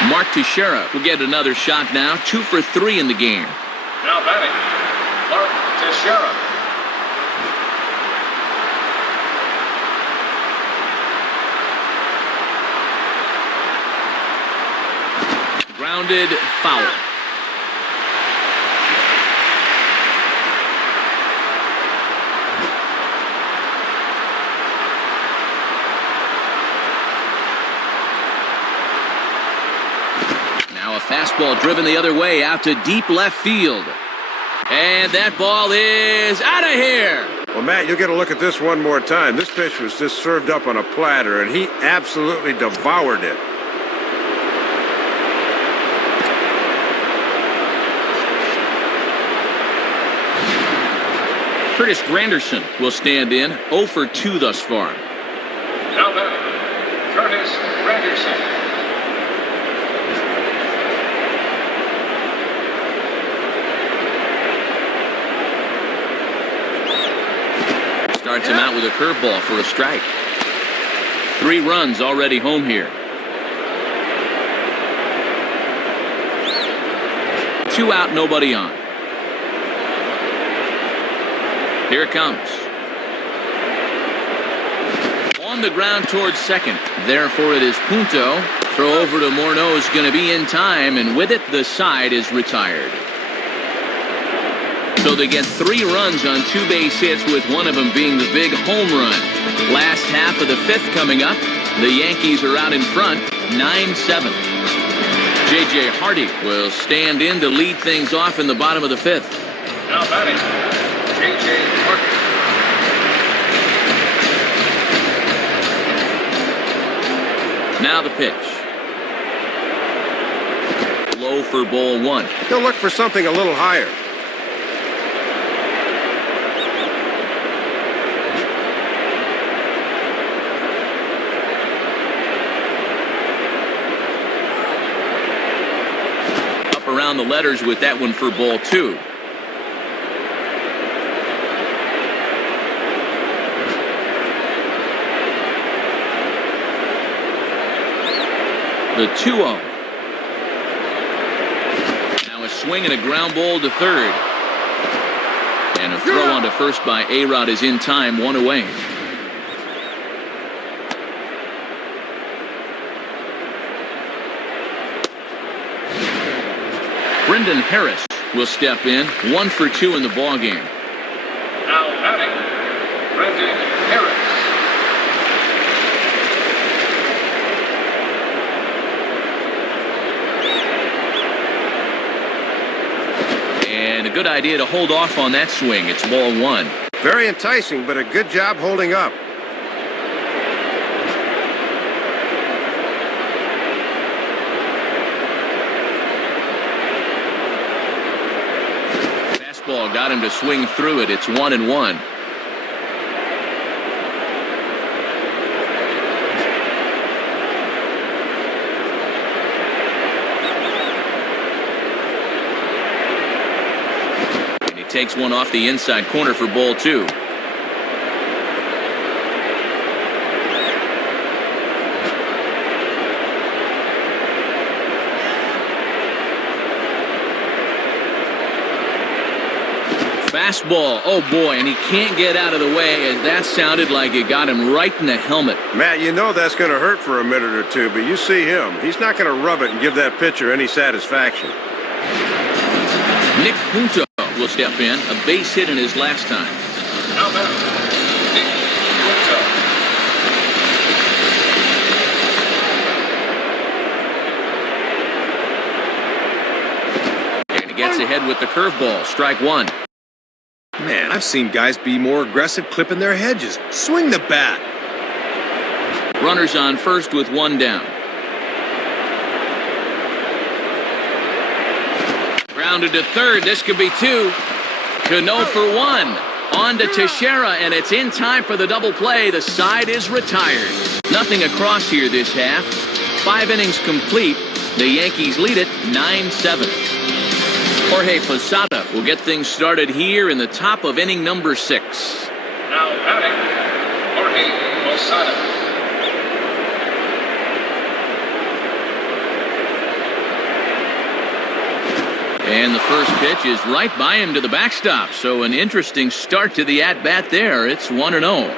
Mark Teixeira will get another shot now, 2 for 3 in the game. Now batting, Mark Teixeira. Grounded foul. Now a fastball driven the other way out to deep left field. And that ball is out of here. Well, Matt, you'll get a look at this one more time. This pitch was just served up on a platter, and he absolutely devoured it. Curtis Granderson will stand in, 0 for 2 thus far. Now batting, Curtis Granderson. Starts him out with a curveball for a strike. 3 runs already home here. 2 out, nobody on. Here it comes. On the ground towards second. Therefore, it is Punto. Throw over to Morneau is going to be in time, and with it, the side is retired. So they get 3 runs on 2 base hits, with one of them being the big home run. Last half of the 5th coming up. The Yankees are out in front, 9-7. J.J. Hardy will stand in to lead things off in the bottom of the 5th. Now batting, J.J. Hardy. Now the pitch. Low for ball 1. He'll look for something a little higher. Up around the letters with that one for ball 2. The 2-0. Now a swing and a ground ball to third. And a throw on to first by A-Rod is in time, 1 away. Brendan Harris will step in, 1 for 2 in the ballgame. Now batting, Brendan Harris. And a good idea to hold off on that swing. It's ball 1. Very enticing, but a good job holding up. Fastball got him to swing through it. It's 1-1. Takes one off the inside corner for ball 2. Fastball, oh boy, and he can't get out of the way, as that sounded like it got him right in the helmet. Matt, you know that's going to hurt for a minute or two, but you see him. He's not going to rub it and give that pitcher any satisfaction. Nick Punto will step in, a base hit in his last time. Now batting, Nick Punto. And he gets ahead with the curveball, strike 1. Man, I've seen guys be more aggressive clipping their hedges. Swing the bat. Runners on first with 1 down. Grounded to third. This could be 2. Cano for 1. On to Teixeira, and it's in time for the double play. The side is retired. Nothing across here this half. 5 innings complete. The Yankees lead it 9-7. Jorge Posada will get things started here in the top of inning number 6. Now batting, Jorge Posada. And the first pitch is right by him to the backstop. So an interesting start to the at-bat there. It's 1-0.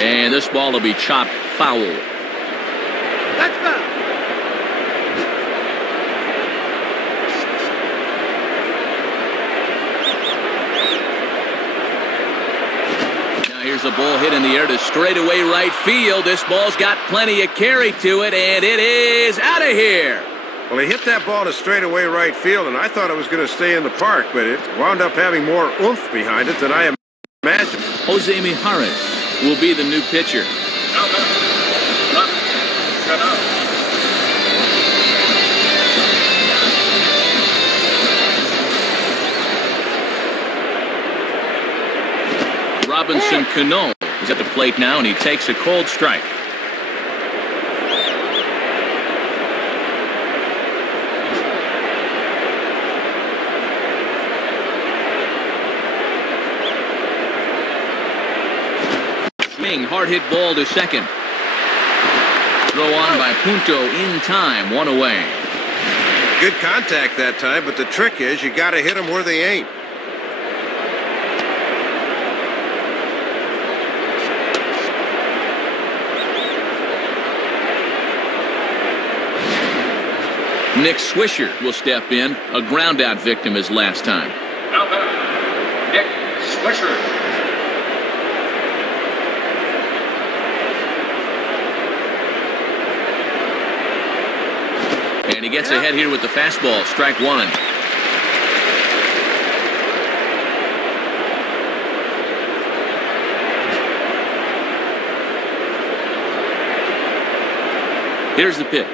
And this ball will be chopped foul. That's foul. Here's a ball hit in the air to straightaway right field. This ball's got plenty of carry to it, and it is out of here. Well, he hit that ball to straightaway right field, and I thought it was going to stay in the park, but it wound up having more oomph behind it than I imagined. Jose Mijares will be the new pitcher. Now batting, Cano. Robinson Cano is at the plate now, and he takes a cold strike. Swing, hard hit ball to second. Throw on by Punto in time, 1 away. Good contact that time, but the trick is you got to hit them where they ain't. Nick Swisher will step in, a ground-out victim his last time. Now batting, Nick Swisher. And he gets ahead here with the fastball, strike 1. Here's the pitch.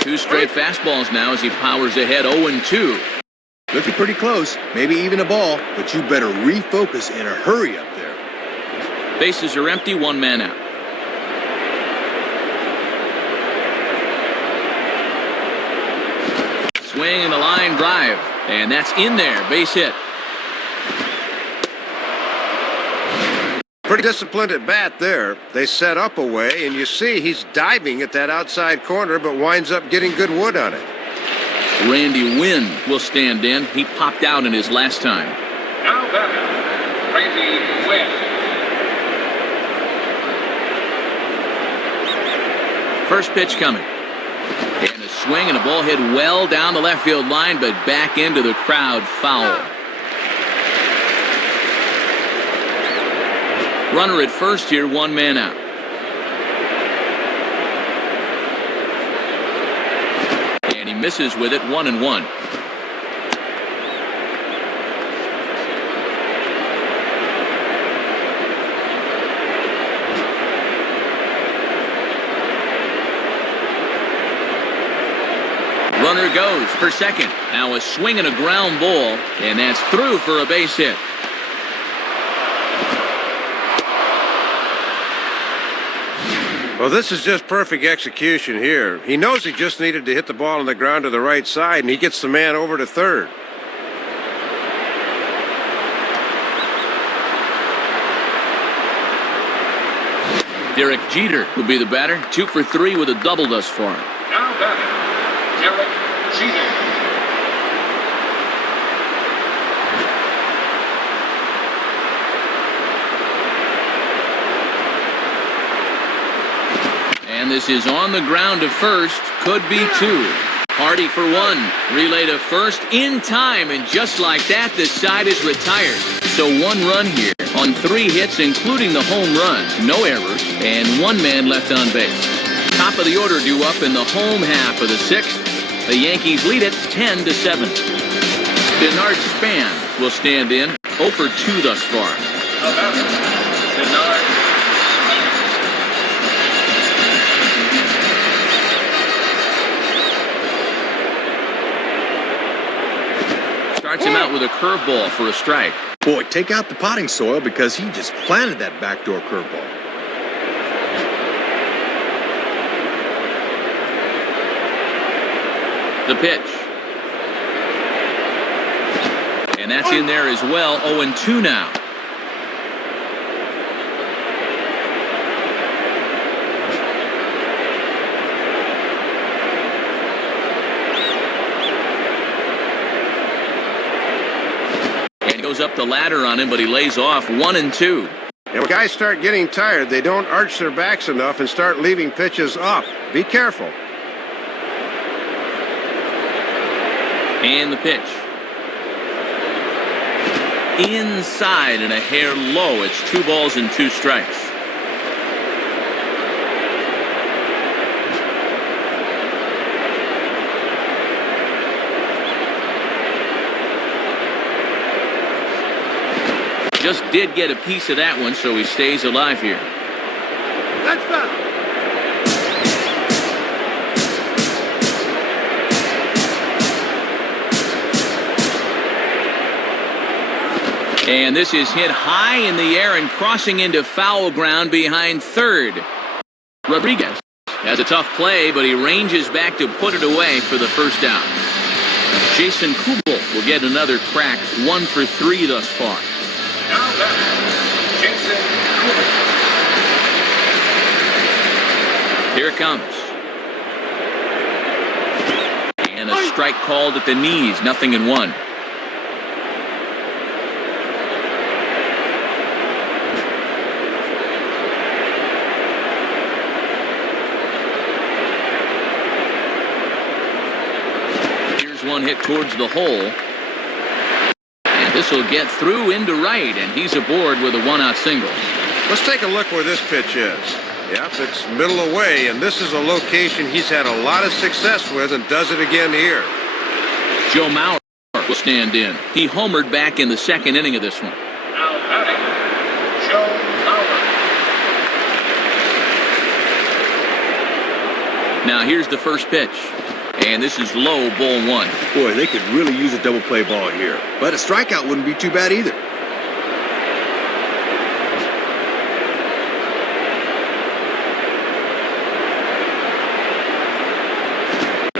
2 straight fastballs now as he powers ahead 0-2. Looking pretty close, maybe even a ball, but you better refocus in a hurry up there. Bases are empty, 1 man out. Swing and a line drive, and that's in there, base hit. Pretty disciplined at bat there. They set up a way, and you see he's diving at that outside corner, but winds up getting good wood on it. Randy Wynn will stand in. He popped out in his last time. Now batting, Randy Wynn. First pitch coming. And a swing and a ball hit well down the left field line, but back into the crowd, foul. Runner at first here, 1 man out. And he misses with it, 1-1. Runner goes for second. Now a swing and a ground ball, and that's through for a base hit. Well, this is just perfect execution here. He knows he just needed to hit the ball on the ground to the right side, and he gets the man over to third. Derek Jeter will be the batter, 2 for 3 with a double thus far. Now batting, Derek Jeter. And this is on the ground to first, could be 2. Hardy for 1, relay to first in time, and just like that, the side is retired. So 1 run here on 3 hits, including the home run, no errors, and 1 man left on base. Top of the order due up in the home half of the 6th. The Yankees lead it 10-7. Bernard Span will stand in, 0 for 2 thus far. Bernard. Starts him out with a curveball for a strike. Boy, take out the potting soil because he just planted that backdoor curveball. The pitch. And that's in there as well, 0-2 now. Goes up the ladder on him, but he lays off 1-2. And when guys start getting tired, they don't arch their backs enough and start leaving pitches up. Be careful. And the pitch. Inside and a hair low. It's 2 balls and 2 strikes. Just did get a piece of that one, so he stays alive here. That's foul. And this is hit high in the air and crossing into foul ground behind third. Rodriguez has a tough play, but he ranges back to put it away for the first out. Jason Kubel will get another crack, 1 for 3 thus far. Now batting, Jason Kubel. Here it comes. And a strike called at the knees, 0-1. Here's one hit towards the hole. This will get through into right, and he's aboard with a 1-out single. Let's take a look where this pitch is. Yep, it's middle away, and this is a location he's had a lot of success with and does it again here. Joe Mauer will stand in. He homered back in the 2nd inning of this one. Now batting, Joe Mauer. Now here's the first pitch. And this is low, ball 1. Boy, they could really use a double play ball here. But a strikeout wouldn't be too bad either.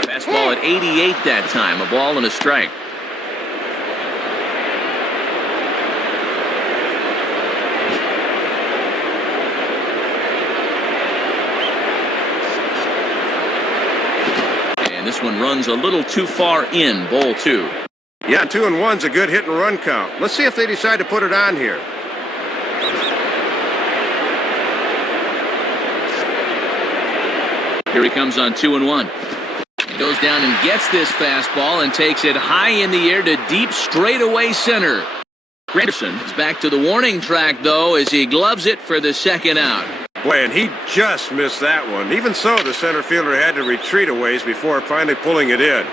Fastball at 88 that time. A ball and a strike. This one runs a little too far in, ball 2. Yeah, 2-1's a good hit and run count. Let's see if they decide to put it on here. Here he comes on 2-1. He goes down and gets this fastball and takes it high in the air to deep straightaway center. Granderson is back to the warning track, though, as he gloves it for the 2nd out. Boy, and he just missed that one. Even so, the center fielder had to retreat a ways before finally pulling it in.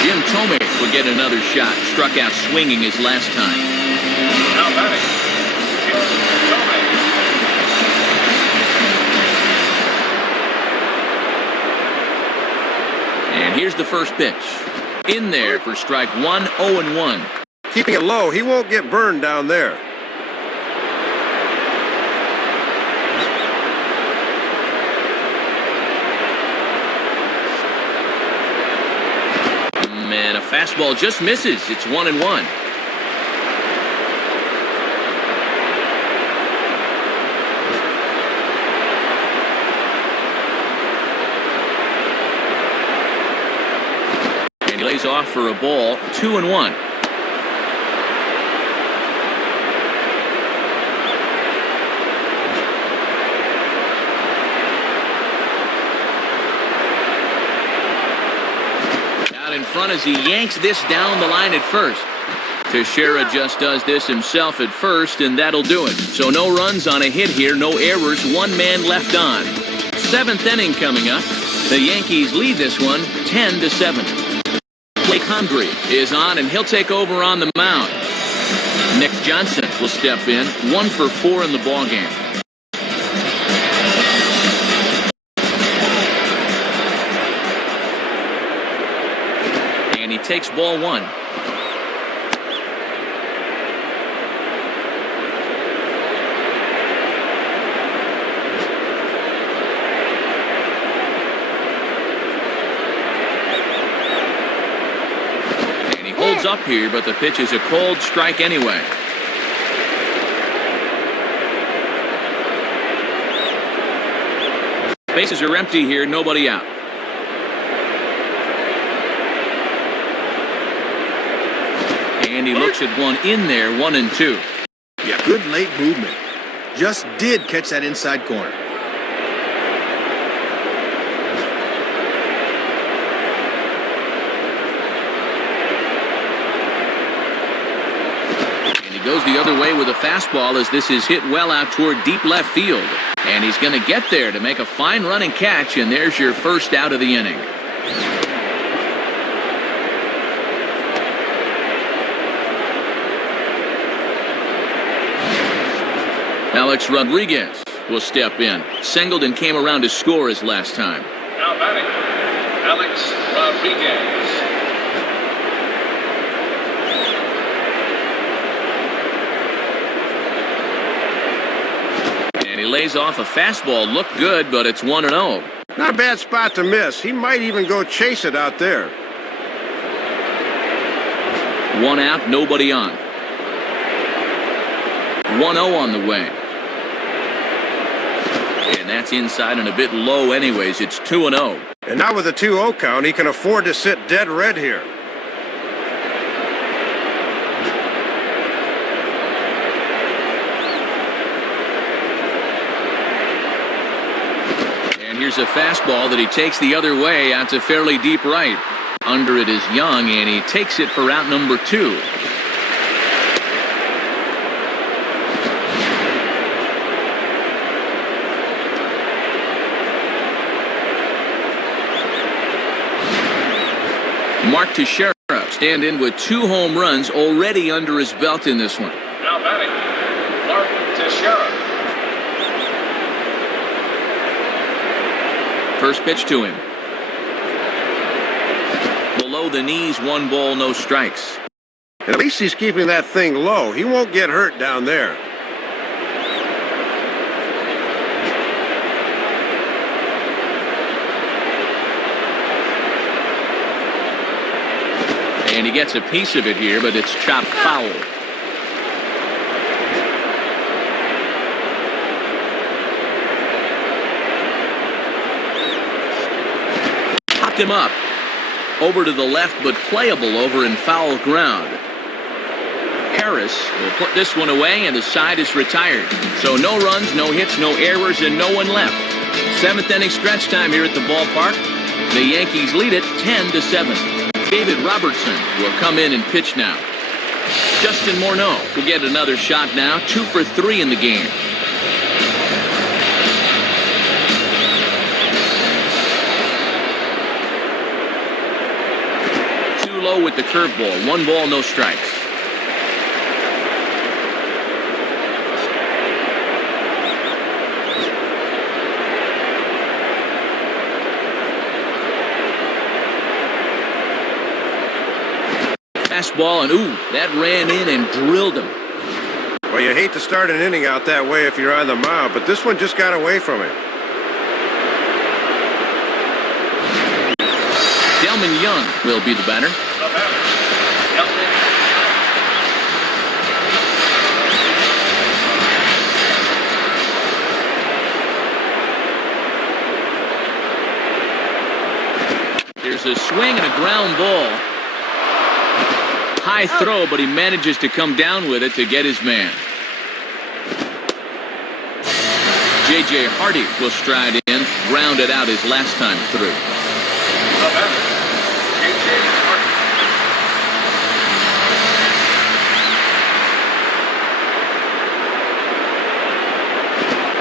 Jim Tomei will get another shot. Struck out swinging his last time. Now batting, Jim Tomei. And here's the first pitch. In there for strike one, 0-1. Keeping it low, he won't get burned down there. Man, a fastball just misses. It's 1-1. And he lays off for a ball, 2-1. In front as he yanks this down the line at first. Teixeira just does this himself at first, and that'll do it. So no runs on a hit here, no errors, one man left on. Seventh inning coming up. The Yankees lead this one 10-7. Blake Humphrey is on, and he'll take over on the mound. Nick Johnson will step in, 1 for 4 in the ballgame. And he takes ball 1. And he holds up here, but the pitch is a cold strike anyway. Bases are empty here, nobody out. And he looks at one in there, 1-2. Yeah, good late movement. Just did catch that inside corner. And he goes the other way with a fastball as this is hit well out toward deep left field. And he's going to get there to make a fine running catch, and there's your first out of the inning. Alex Rodriguez will step in. Singled and came around to score his last time. Now batting, Alex Rodriguez. And he lays off a fastball. Looked good, but it's 1-0. Not a bad spot to miss. He might even go chase it out there. 1 out, nobody on. 1-0 on the way. And that's inside and a bit low anyways. It's 2-0. And now with a 2-0 count, he can afford to sit dead red here. And here's a fastball that he takes the other way out to fairly deep right. Under it is Young, and he takes it for out number 2. Mark Teixeira stand in with 2 home runs already under his belt in this one. Now batting, Mark Teixeira. First pitch to him. Below the knees, 1 ball, no strikes. And at least he's keeping that thing low. He won't get hurt down there. And he gets a piece of it here, but it's chopped foul. Popped him up. Over to the left, but playable over in foul ground. Harris will put this one away, and the side is retired. So no runs, no hits, no errors, and no one left. 7th inning stretch time here at the ballpark. The Yankees lead it 10-7. David Robertson will come in and pitch now. Justin Morneau will get another shot now, 2 for 3 in the game. Too low with the curveball. 1 ball, no strikes. Fastball, and ooh, that ran in and drilled him. Well, you hate to start an inning out that way if you're on the mound, but this one just got away from him. Delman Young will be the batter. There's a swing and a ground ball. High throw, but he manages to come down with it to get his man. J.J. Hardy will stride in, grounded out his last time through.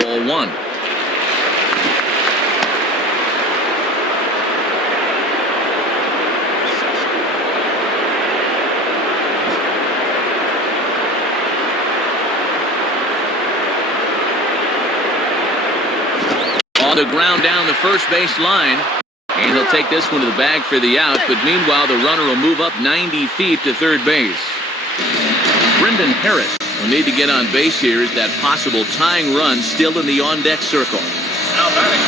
Ball 1. On the ground down the first base line, and he'll take this one to the bag for the out, but meanwhile the runner will move up 90 feet to third base. Brendan Harris will need to get on base here as that possible tying run still in the on-deck circle. Now batting,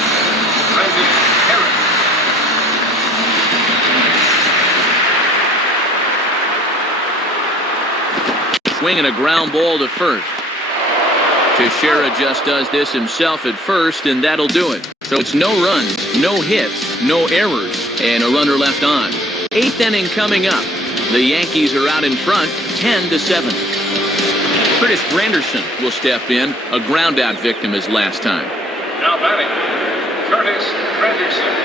Brendan Harris. Swing and a ground ball to first. Teixeira just does this himself at first, and that'll do it. So it's no runs, no hits, no errors, and a runner left on. 8th inning coming up. The Yankees are out in front, 10-7. Curtis Granderson will step in, a ground-out victim as last time. Now batting, Curtis Granderson.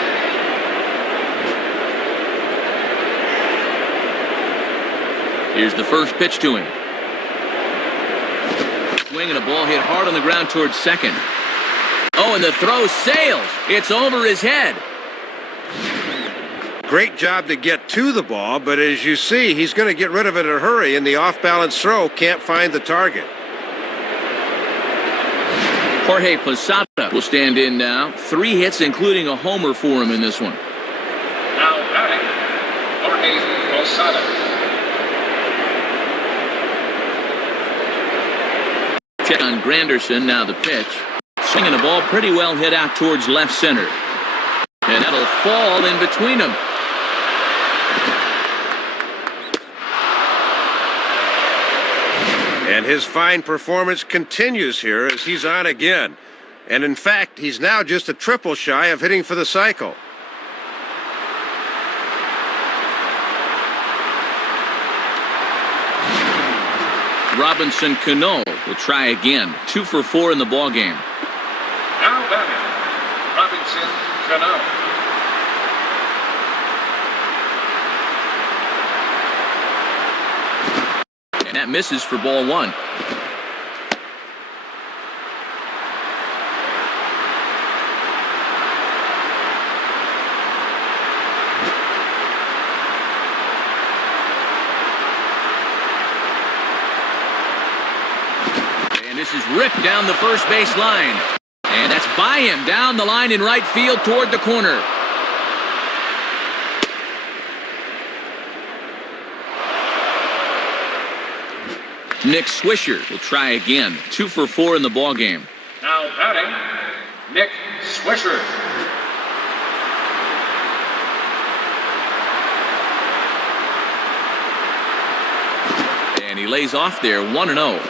Here's the first pitch to him. Swing and a ball hit hard on the ground towards second. Oh, and the throw sails. It's over his head. Great job to get to the ball, but as you see, he's going to get rid of it in a hurry, and the off-balance throw can't find the target. Jorge Posada will stand in now. 3 hits, including a homer for him in this one. Now batting, Jorge Posada. Check on Granderson, now the pitch. Swinging the ball pretty well hit out towards left center. And that'll fall in between them. And his fine performance continues here as he's on again. And in fact, he's now just a triple shy of hitting for the cycle. Robinson Cano will try again. 2 for 4 in the ballgame. Now batting, Robinson Cano. And that misses for ball 1. This is ripped down the first base line. And that's by him down the line in right field toward the corner. Nick Swisher will try again. 2 for 4 in the ballgame. Now batting, Nick Swisher. And he lays off there, 1-0.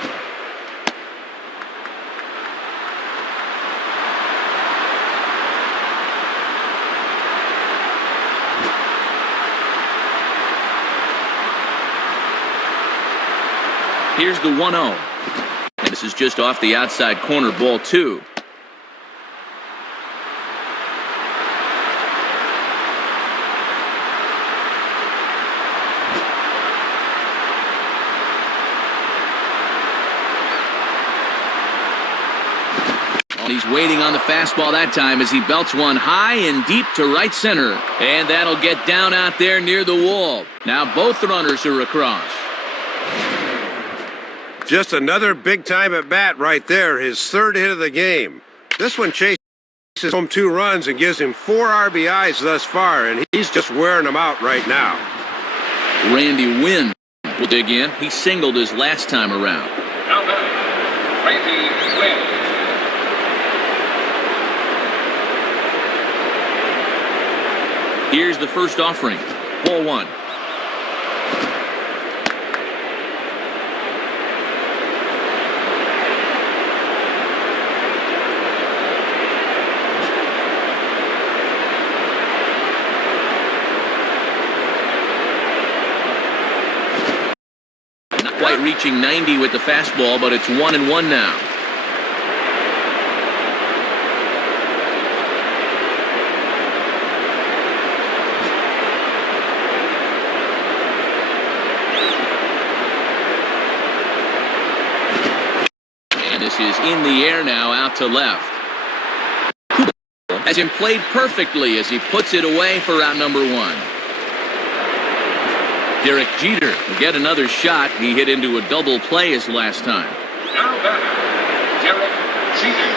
Here's the 1-0. And this is just off the outside corner, ball 2. he's waiting on the fastball that time as he belts one high and deep to right center. And that'll get down out there near the wall. Now both runners are across. Just another big-time at-bat right there, his third hit of the game. This one chases home 2 runs and gives him 4 RBIs thus far, and he's just wearing them out right now. Randy Wynn will dig in. He singled his last time around. Now batting, Randy Wynn. Here's the first offering. Ball 1. Quite reaching 90 with the fastball, but it's 1-1 now. And this is in the air now, out to left. Cooper has him played perfectly as he puts it away for out number 1. Derek Jeter will get another shot. He hit into a double play his last time. Now batting, Derek Jeter.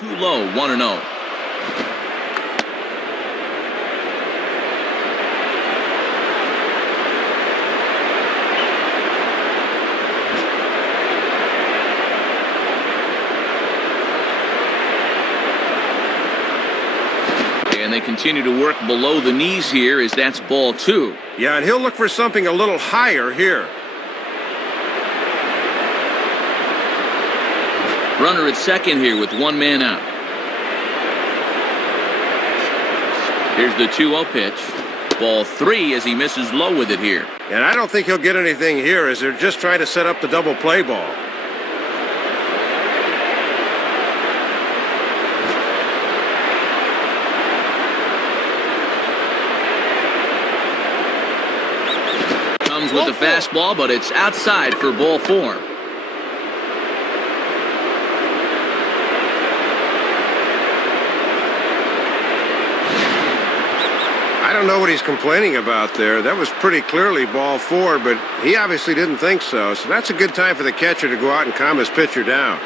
Too low, 1-0. And they continue to work below the knees here as that's ball 2. Yeah, and he'll look for something a little higher here. Runner at second here with 1 man out. Here's the 2-0 pitch. Ball 3 as he misses low with it here. And I don't think he'll get anything here as they're just trying to set up the double play ball. With the fastball, but it's outside for ball 4. I don't know what he's complaining about there. That was pretty clearly ball 4, but he obviously didn't think so. So that's a good time for the catcher to go out and calm his pitcher down.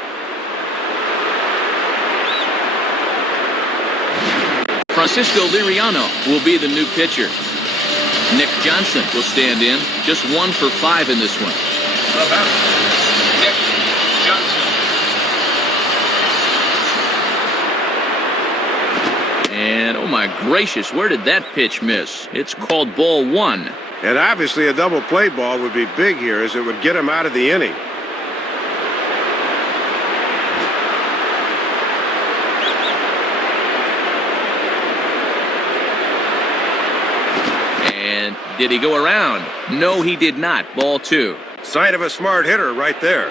Francisco Liriano will be the new pitcher. Nick Johnson will stand in. Just 1 for 5 in this one. The batter, Nick Johnson. And oh my gracious, where did that pitch miss? It's called ball 1. And obviously a double play ball would be big here as it would get him out of the inning. Did he go around? No, he did not. Ball 2. Sign of a smart hitter right there.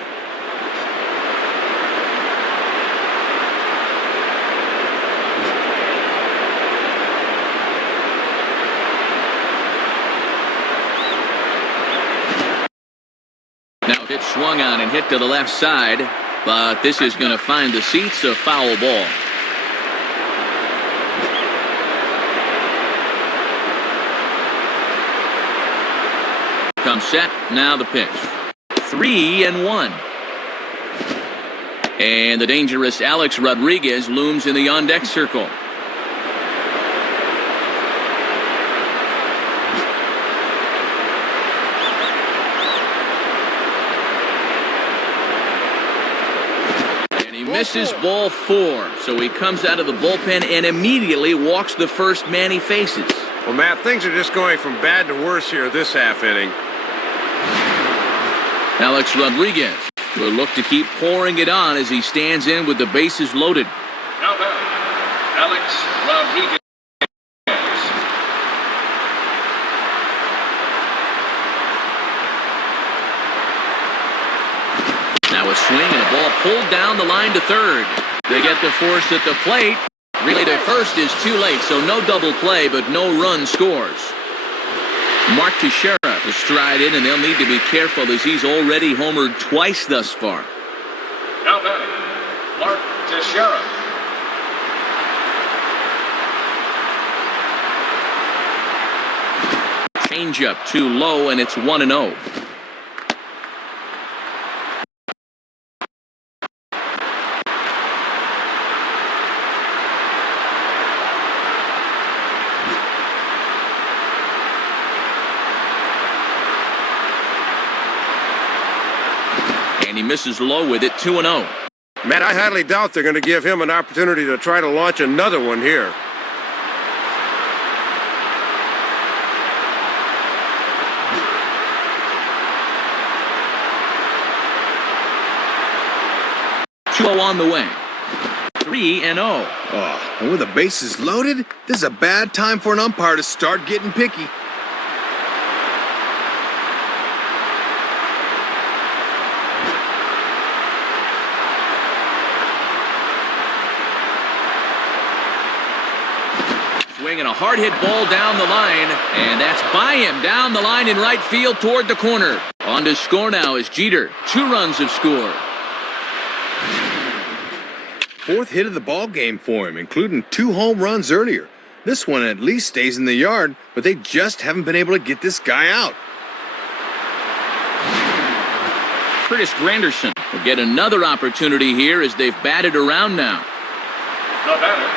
Now pitch swung on and hit to the left side, but this is going to find the seats, a foul ball. Comes set, now the pitch. 3-1. And the dangerous Alex Rodriguez looms in the on-deck circle. And he misses ball 4, so he comes out of the bullpen and immediately walks the first man he faces. Well, Matt, things are just going from bad to worse here this half inning. Alex Rodriguez will look to keep pouring it on as he stands in with the bases loaded. Now batting, Alex Rodriguez. Now a swing and a ball pulled down the line to third. They get the force at the plate. Relay to first is too late, so no double play, but no run scores. Mark Teixeira will stride in, and they'll need to be careful as he's already homered twice thus far. Now batting, Mark Teixeira. Changeup too low, and it's 1-0. And he misses low with it, 2-0. Matt, I highly doubt they're going to give him an opportunity to try to launch another one here. On the way. 3-0. Oh, and with the bases loaded, this is a bad time for an umpire to start getting picky. Swinging a hard hit ball down the line, and that's by him down the line in right field toward the corner. On to score now is Jeter. 2 runs have scored. 4th hit of the ball game for him, including 2 home runs earlier. This one at least stays in the yard, but they just haven't been able to get this guy out. Curtis Granderson will get another opportunity here as they've batted around now. The batter,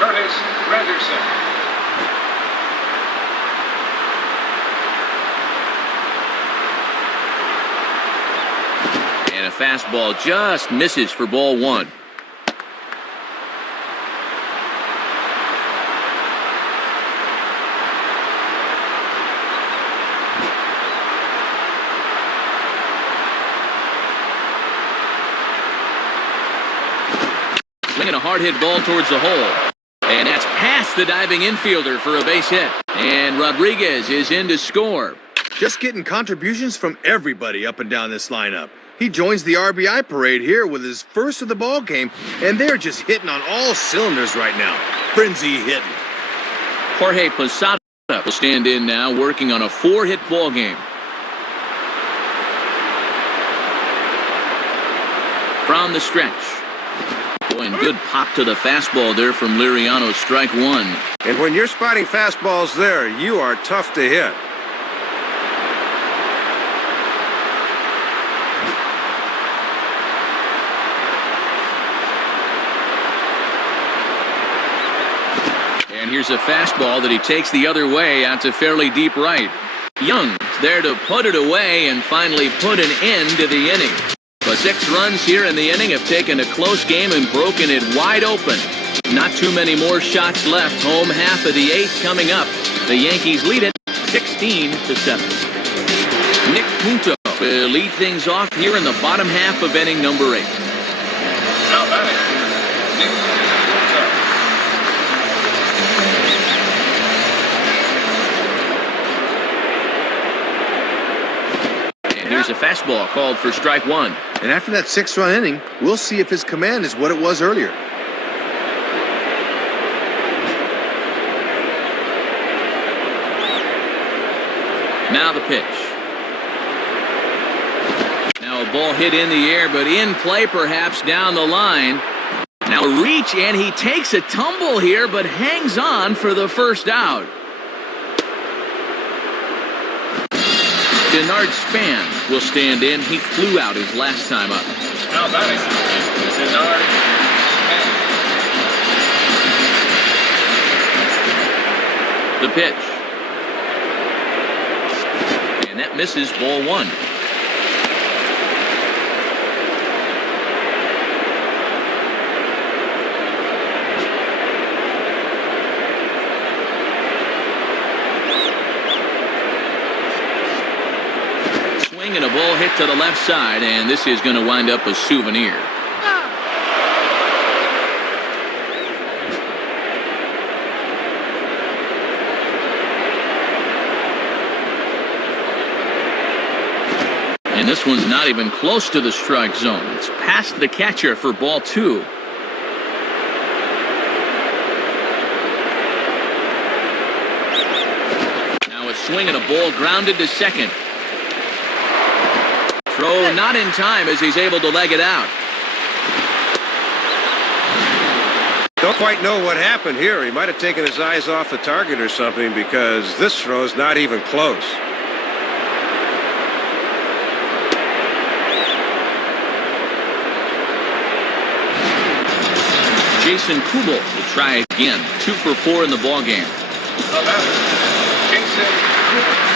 Curtis Granderson. And a fastball just misses for ball 1. Swinging a hard hit ball towards the hole. And that's past the diving infielder for a base hit. And Rodriguez is in to score. Just getting contributions from everybody up and down this lineup. He joins the RBI parade here with his first of the ball game, and they're just hitting on all cylinders right now. Frenzy hitting. Jorge Posada will stand in now, working on a 4-hit ball game. From the stretch. And good pop to the fastball there from Liriano, strike 1. And when you're spotting fastballs there, you are tough to hit. And here's a fastball that he takes the other way out to fairly deep right. Young there to put it away and finally put an end to the inning. But 6 runs here in the inning have taken a close game and broken it wide open. Not too many more shots left. Home half of the 8th coming up. The Yankees lead it 16-7. Nick Punto will lead things off here in the bottom half of inning number 8. Now batting, Nick Punto. Here's a fastball called for strike 1. And after that 6-run inning, we'll see if his command is what it was earlier. Now the pitch. Now a ball hit in the air, but in play perhaps down the line. Now a reach, and he takes a tumble here, but hangs on for the first out. Denard Span will stand in. He flew out his last time up. Now batting, Denard Span. The pitch. And that misses, ball 1. And a ball hit to the left side, and this is going to wind up a souvenir. And this one's not even close to the strike zone. It's past the catcher for ball 2. swing and a ball grounded to second. Throw not in time as he's able to leg it out. Don't quite know what happened here. He might have taken his eyes off the target or something, because this throw's not even close. Jason Kubel will try again. 2 for 4 in the ballgame. The batter, Jason Kubel.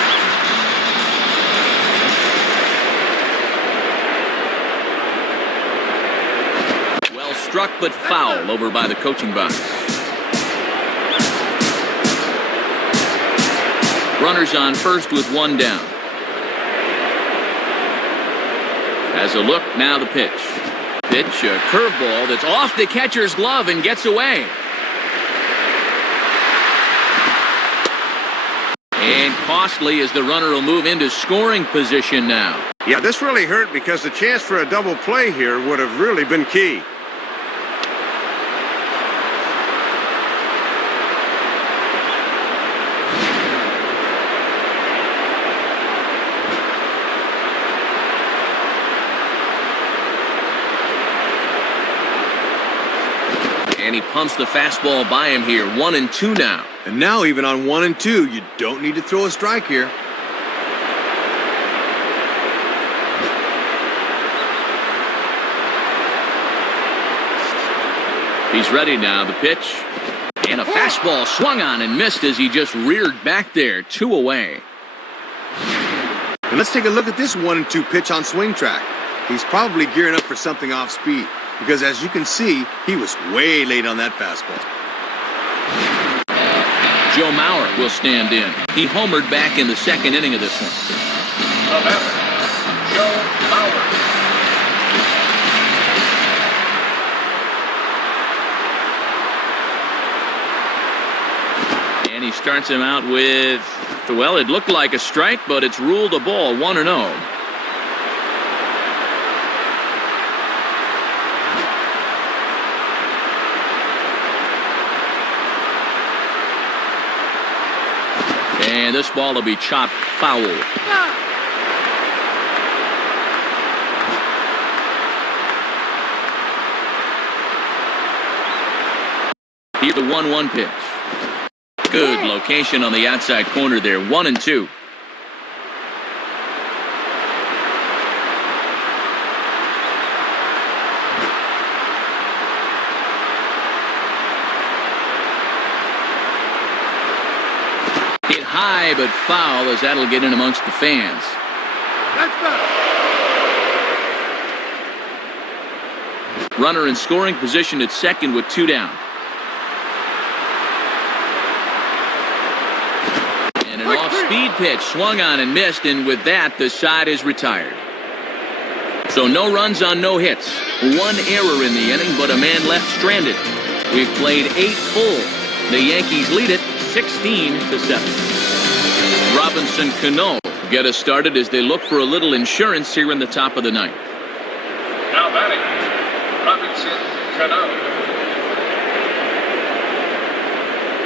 Well struck but foul over by the coaching box. Runners on first with 1 down. Has a look, now the pitch. Pitch, a curveball that's off the catcher's glove and gets away. And costly as the runner will move into scoring position now. Yeah, this really hurt, because the chance for a double play here would have really been key. And he pumps the fastball by him here. 1-2 now. And now even on 1-2, you don't need to throw a strike here. He's ready now. The pitch. And a fastball swung on and missed as he just reared back there. 2 away. And let's take a look at this 1-2 pitch on swing track. He's probably gearing up for something off speed, because as you can see, he was way late on that fastball. Joe Mauer will stand in. He homered back in the second inning of this one. The batter, Joe Mauer. And he starts him out with, well, it looked like a strike, but it's ruled a ball. 1-0. And this ball will be chopped foul. Here's the 1-1 pitch. Good location on the outside corner there. 1-2. Hit high but foul, as that'll get in amongst the fans. Runner in scoring position at second with 2 down. And an off-speed pitch swung on and missed, and with that, the side is retired. So no runs on no hits. 1 error in the inning, but a man left stranded. We've played 8 full. The Yankees lead it 16-7. Robinson Cano get us started as they look for a little insurance here in the top of the 9th. Now batting, Robinson Cano.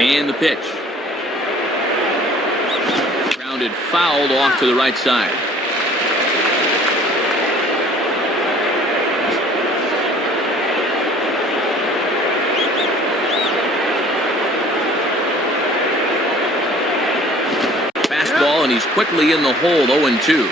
And the pitch. Grounded fouled off to the right side. And he's quickly in the hole. 0-2.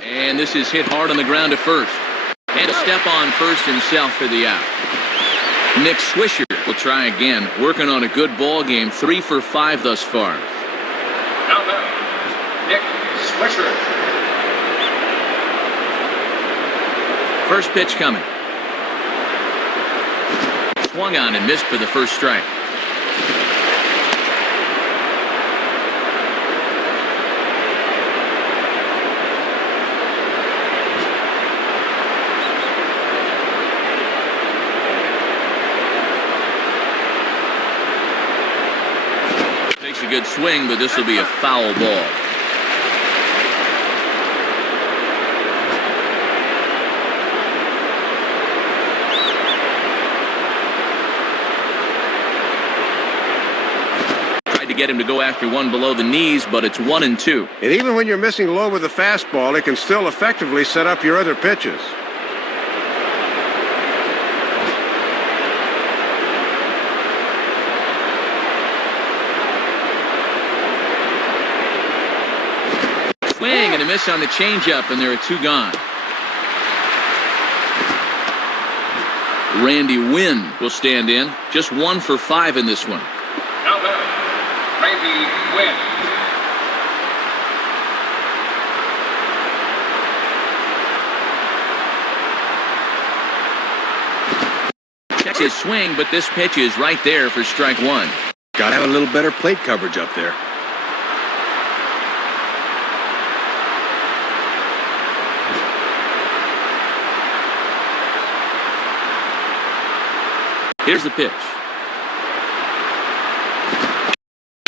And this is hit hard on the ground to first. And a step on first himself for the out. Nick Swisher will try again, working on a good ball game. 3 for 5 thus far. Now batting, Nick Swisher. First pitch coming. Swung on and missed for the first strike. Takes a good swing, but this will be a foul ball. To get him to go after one below the knees, but it's 1-2. And even when you're missing low with a fastball, it can still effectively set up your other pitches. Swing and a miss on the changeup, and there are 2 gone. Randy Wynn will stand in. Just 1 for 5 in this one. Now batting, Randy Wynn. Checks his swing, but this pitch is right there for strike 1. Gotta have a little better plate coverage up there. Here's the pitch.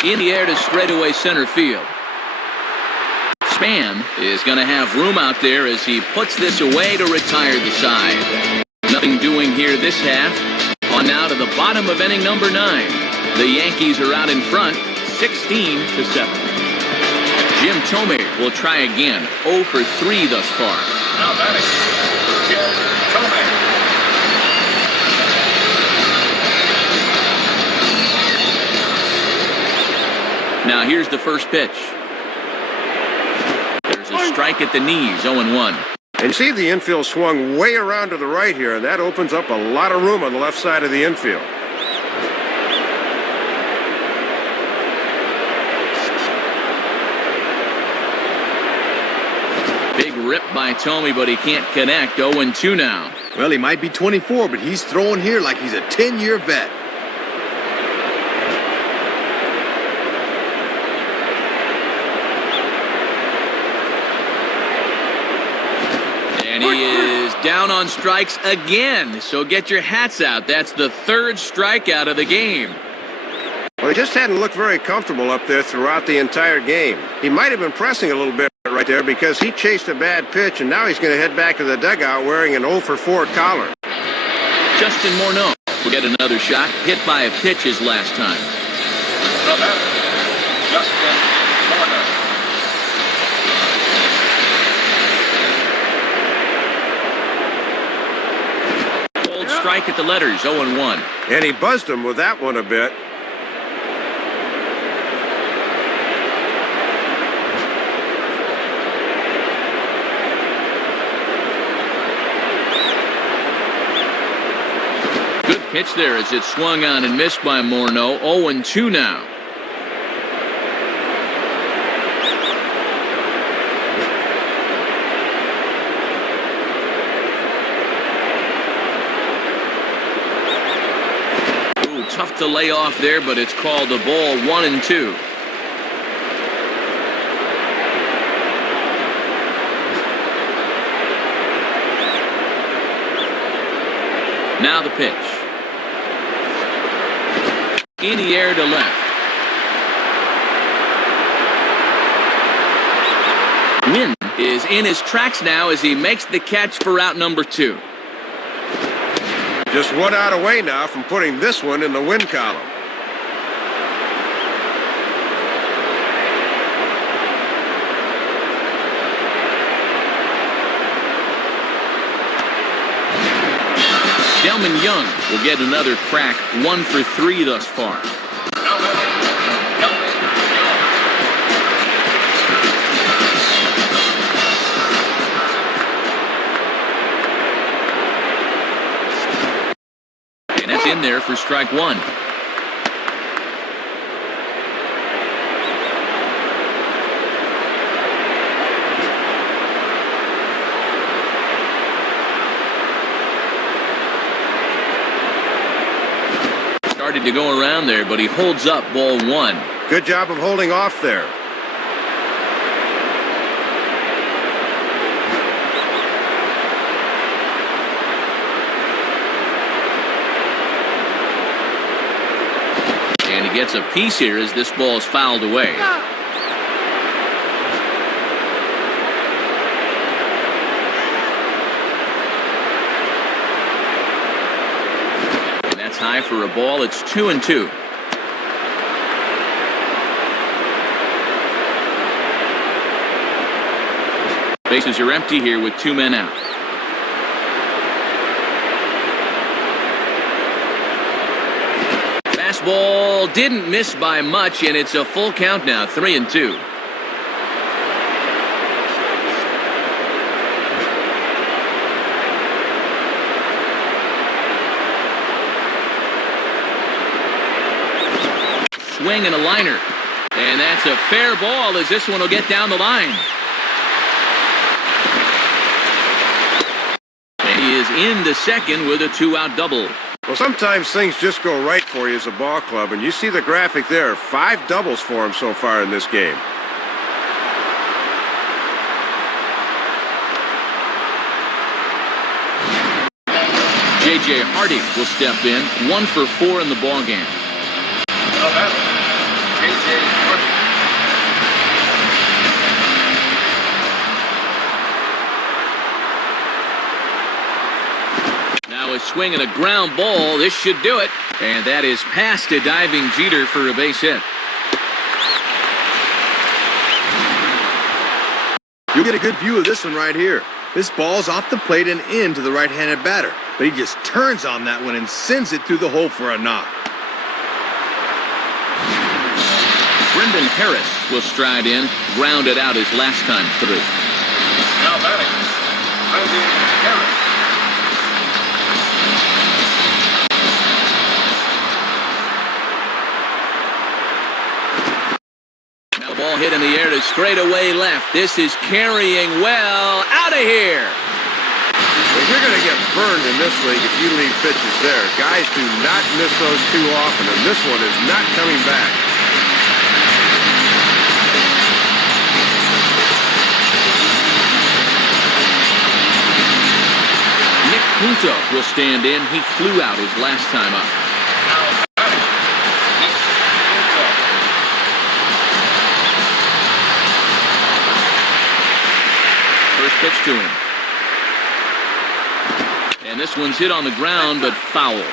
In the air to straightaway center field. Span is going to have room out there as he puts this away to retire the side. Nothing doing here this half. On now to the bottom of inning number 9. The Yankees are out in front, 16-7. Jim Thome will try again, 0 for 3 thus far. Now batting, Jim Thome. Now here's the first pitch. There's a strike at the knees, 0-1. And see the infield swung way around to the right here, and that opens up a lot of room on the left side of the infield. Big rip by Thome, but he can't connect. 0-2 now. Well, he might be 24, but he's throwing here like he's a 10-year vet. And he is down on strikes again, so get your hats out. That's the 3rd strikeout of the game. Well, he just hadn't looked very comfortable up there throughout the entire game. He might have been pressing a little bit right there because he chased a bad pitch, and now he's going to head back to the dugout wearing an 0 for 4 collar. Justin Morneau will get another shot, hit by a pitch his last time. The batter, Justin Morneau. Strike at the letters, 0-1. And he buzzed him with that one a bit. Good pitch there as it swung on and missed by Morneau. 0-2 now. Tough to lay off there, but it's called a ball. 1-2. Now the pitch. In the air to left. Wynn is in his tracks now as he makes the catch for out number 2. Just 1 out away now from putting this one in the win column. Delman Young will get another crack, 1 for 3 thus far. In there for strike 1. Started to go around there, but he holds up, ball 1. Good job of holding off there. gets a piece here as this ball is fouled away. And that's high for a ball. It's 2-2. Bases are empty here with 2 men out. Fastball didn't miss by much, and it's a full count now, 3-2. Swing and a liner. And that's a fair ball as this one will get down the line. He is into second with a 2-out double. Well, sometimes things just go right for you as a ball club, and you see the graphic there. 5 doubles for him so far in this game. J.J. Hardy will step in, 1 for 4 in the ballgame. J.J. Hardy. Now a swing and a ground ball. This should do it. And that is past a diving Jeter for a base hit. You'll get a good view of this one right here. This ball's off the plate and into the right-handed batter. But he just turns on that one and sends it through the hole for a knock. Brendan Harris will stride in, grounded out his last time through. Now batting, Brendan Harris. Now ball hit in the air to straightaway left. This is carrying well. Out of here. Well, you're going to get burned in this league if you leave pitches there. Guys do not miss those too often, and this one is not coming back. Punto will stand in. He flew out his last time up. Now batting, Nick Punto. First pitch to him. And this one's hit on the ground, but foul.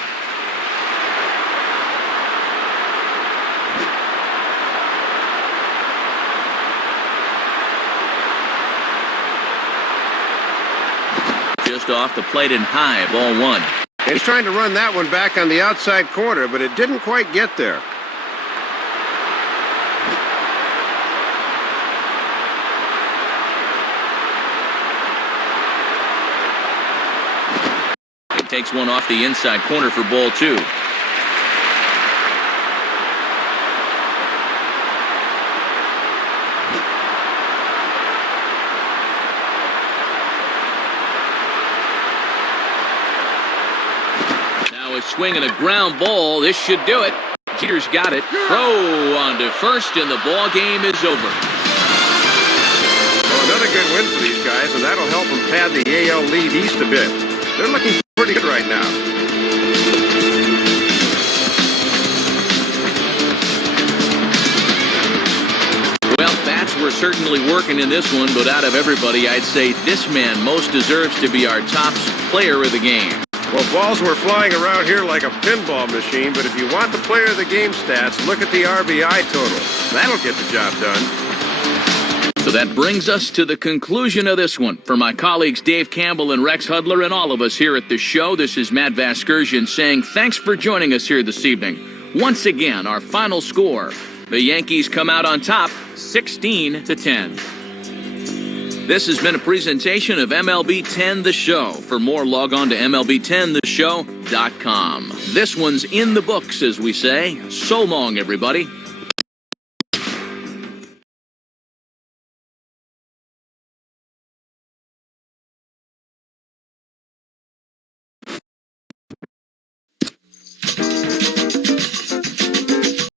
Just off the plate and high, ball 1. And he's trying to run that one back on the outside corner, but it didn't quite get there. He takes one off the inside corner for ball 2. Swing and a ground ball. This should do it. Jeter's got it. Throw on to first, and the ball game is over. Well, another good win for these guys, and that'll help them pad the AL lead east a bit. They're looking pretty good right now. Well, bats were certainly working in this one, but out of everybody, I'd say this man most deserves to be our top player of the game. Well, balls were flying around here like a pinball machine, but if you want the player of the game stats, look at the RBI total. That'll get the job done. So that brings us to the conclusion of this one. For my colleagues Dave Campbell and Rex Hudler and all of us here at the show, this is Matt Vasgersian saying thanks for joining us here this evening. Once again, our final score. The Yankees come out on top, 16-10. This has been a presentation of MLB 10 The Show. For more, log on to MLB10theshow.com. This one's in the books, as we say. So long, everybody.